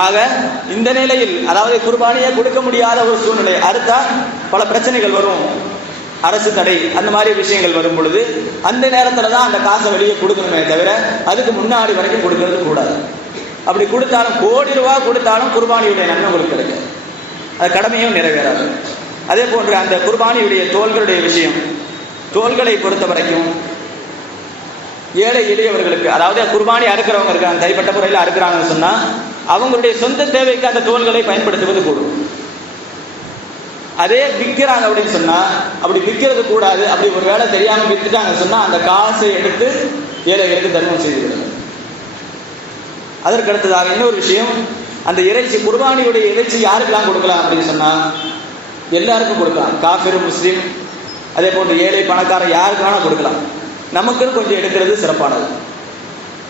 ஆக இந்த நிலையில், அதாவது குர்பானியை கொடுக்க முடியாத ஒரு சூழ்நிலை, அடுத்தா பல பிரச்சனைகள் வரும், அரசு தடை, அந்த மாதிரி விஷயங்கள் வரும் பொழுது அந்த நேரத்தில் தான் அந்த காசை வெளியே கொடுக்கணுமே தவிர அதுக்கு முன்னாடி வரைக்கும் கொடுக்கறது கூடாது. அப்படி கொடுத்தாலும், கோடி ரூபாய் கொடுத்தாலும் குர்பானியுடைய நன்மை உங்களுக்கு கிடைக்கும், அது கடமையும் நிறைவேறாது. அதே போன்று அந்த குர்பானியுடைய தோள்களுடைய விஷயம், தோள்களை பொறுத்த வரைக்கும் ஏழை எளியவர்களுக்கு, அதாவது குர்பானி அறுக்கிறவங்க இருக்காங்க, கைப்பட்ட முறையில் அறுக்கிறாங்கன்னு சொன்னா அவங்களுடைய சொந்த தேவைக்கு அந்த தோள்களை பயன்படுத்துவது கூடும். அதே விற்கிறாங்க அப்படின்னு சொன்னா அப்படி விற்கிறது கூடாது. அப்படி ஒரு வேலை தெரியாம வித்துட்டாங்கன்னு சொன்னா அந்த காசை எடுத்து ஏழைகளுக்கு தர்மம் செய்து. அதற்கு அடுத்ததாக இன்னொரு விஷயம், அந்த இறைச்சி, குர்பானியுடைய இறைச்சி யாருக்கெல்லாம் கொடுக்கலாம் அப்படின்னு சொன்னா எல்லாருக்கும் கொடுக்கலாம், காஃபிர் முஸ்லீம் அதே போன்று ஏழை பணக்கார யாருக்கு வேணா கொடுக்கலாம். நமக்குன்னு கொஞ்சம் எடுக்கிறது சிறப்பானது,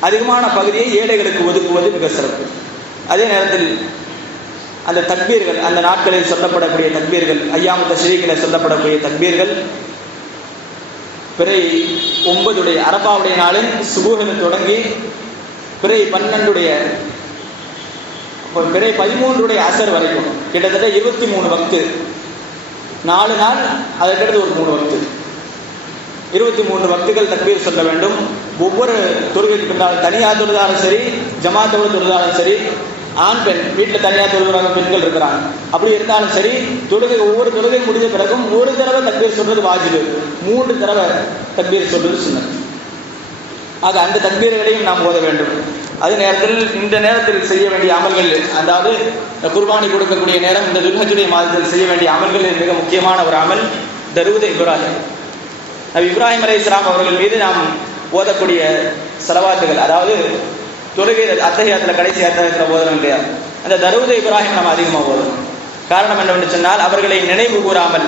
அதிகமான பகுதியை ஏழைகளுக்கு ஒதுக்குவது மிக சிறப்பு. அதே நேரத்தில் அந்த தக்பீர்கள், அந்த நாட்களில் சொல்லப்படக்கூடிய தக்பீர்கள், ஐயாமு தஷ்ரீக்கில் சொல்லப்படக்கூடிய தக்பீர்கள் பிறை 9 அரபாவுடைய நாளில் சுபூஹில் தொடங்கி பிறை 12 பிறை 13 அசர் வரைக்கும் கிட்டத்தட்ட 23 வக்து, 4 நாள், அதற்கடுத்து ஒரு 3 வக்து, 23 வக்துகள் தக்பீர் சொல்ல வேண்டும். ஒவ்வொரு தொழுகைக்கு பின்னால் தனியார் தொழுதாலும் சரி, ஜமாத்தோடு தொழுதாலும் சரி, ஆண் பெண் வீட்டில் தனியாக தொழுகிறாங்க பெண்கள் இருக்கிறாங்க, அப்படி இருந்தாலும் சரி, தொழுகை ஒவ்வொரு தொழுகை முடிஞ்ச பிறகும் ஒரு தடவை தக்பீர் சொல்றது வாஜிபு, 3 தடவை தக்பீர் சொல்றது சுன்னத். ஆக அந்த தக்பீர்களையும் நாம் ஓத வேண்டும். அதே நேரத்தில் இந்த நேரத்தில் செய்ய வேண்டிய அமல்கள், அதாவது குர்பானி கொடுக்கக்கூடிய நேரம், இந்த துல்ஹஜ்ஜுடைய மாதத்தில் செய்ய வேண்டிய அமல்களில் மிக முக்கியமான ஒரு அமல் தரூத் இப்ராஹிம். நபி இப்ராஹிம் அலைஹிஸ்ஸலாம் அவர்கள் மீது நாம் ஓதக்கூடிய ஸலவாத்துகள், அதாவது தொழுகை அத்தஹியாத்தில் கடைசி அத்தஹியாத்தில் ஓதணும் இல்லையா, அந்த தரூத் இப்ராஹிம் நாம் அதிகமாக ஓதணும். காரணம் என்னவென்று சொன்னால், அவர்களை நினைவு கூறாமல்,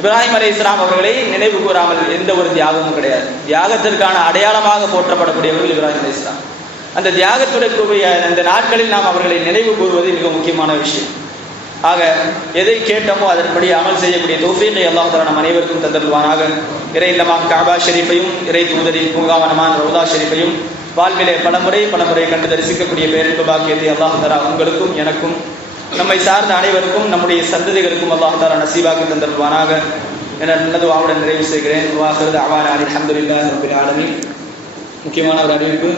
இப்ராஹிம் அலைஹிஸ்ஸலாம் அவர்களை நினைவு கூறாமல் எந்த ஒரு தியாகமும் கிடையாது. தியாகத்திற்கான அடையாளமாக போற்றப்படக்கூடியவர்கள் இப்ராஹிம் அலைஹிஸ்ஸலாம். அந்த தியாகத்துடைய அந்த நாட்களில் நாம் அவர்களை நினைவு கூறுவது மிக முக்கியமான விஷயம். ஆக எதை கேட்டோமோ அதன்படி அமல் செய்யக்கூடிய தௌஃபீகை அல்லாஹ் தஆலா நம் அனைவருக்கும் தந்தருள்வானாக. இறை இல்லமாம் கஅபா ஷரீஃபையும், இறை தூதரின் பூங்காவனமான ரௌதா ஷரீஃபையும் வாழ்விலே பலமுறை கண்டு தரிசிக்கக்கூடிய பேரின்ப பாக்கியத்தை அல்லாஹ் தஆலா உங்களுக்கும் எனக்கும் நம்மை சார்ந்த அனைவருக்கும் நம்முடைய சந்ததிகளுக்கும் அல்லாஹ் தஆலா நசீபாக்கி தந்தருள்வானாக என நல்லது வாவுடன் நிறைவு செய்கிறேன். வாஹிரு தஅவானா அல்ஹம்துலில்லாஹி ரப்பில் ஆலமீன். முக்கியமான ஒரு அறிவிப்பு.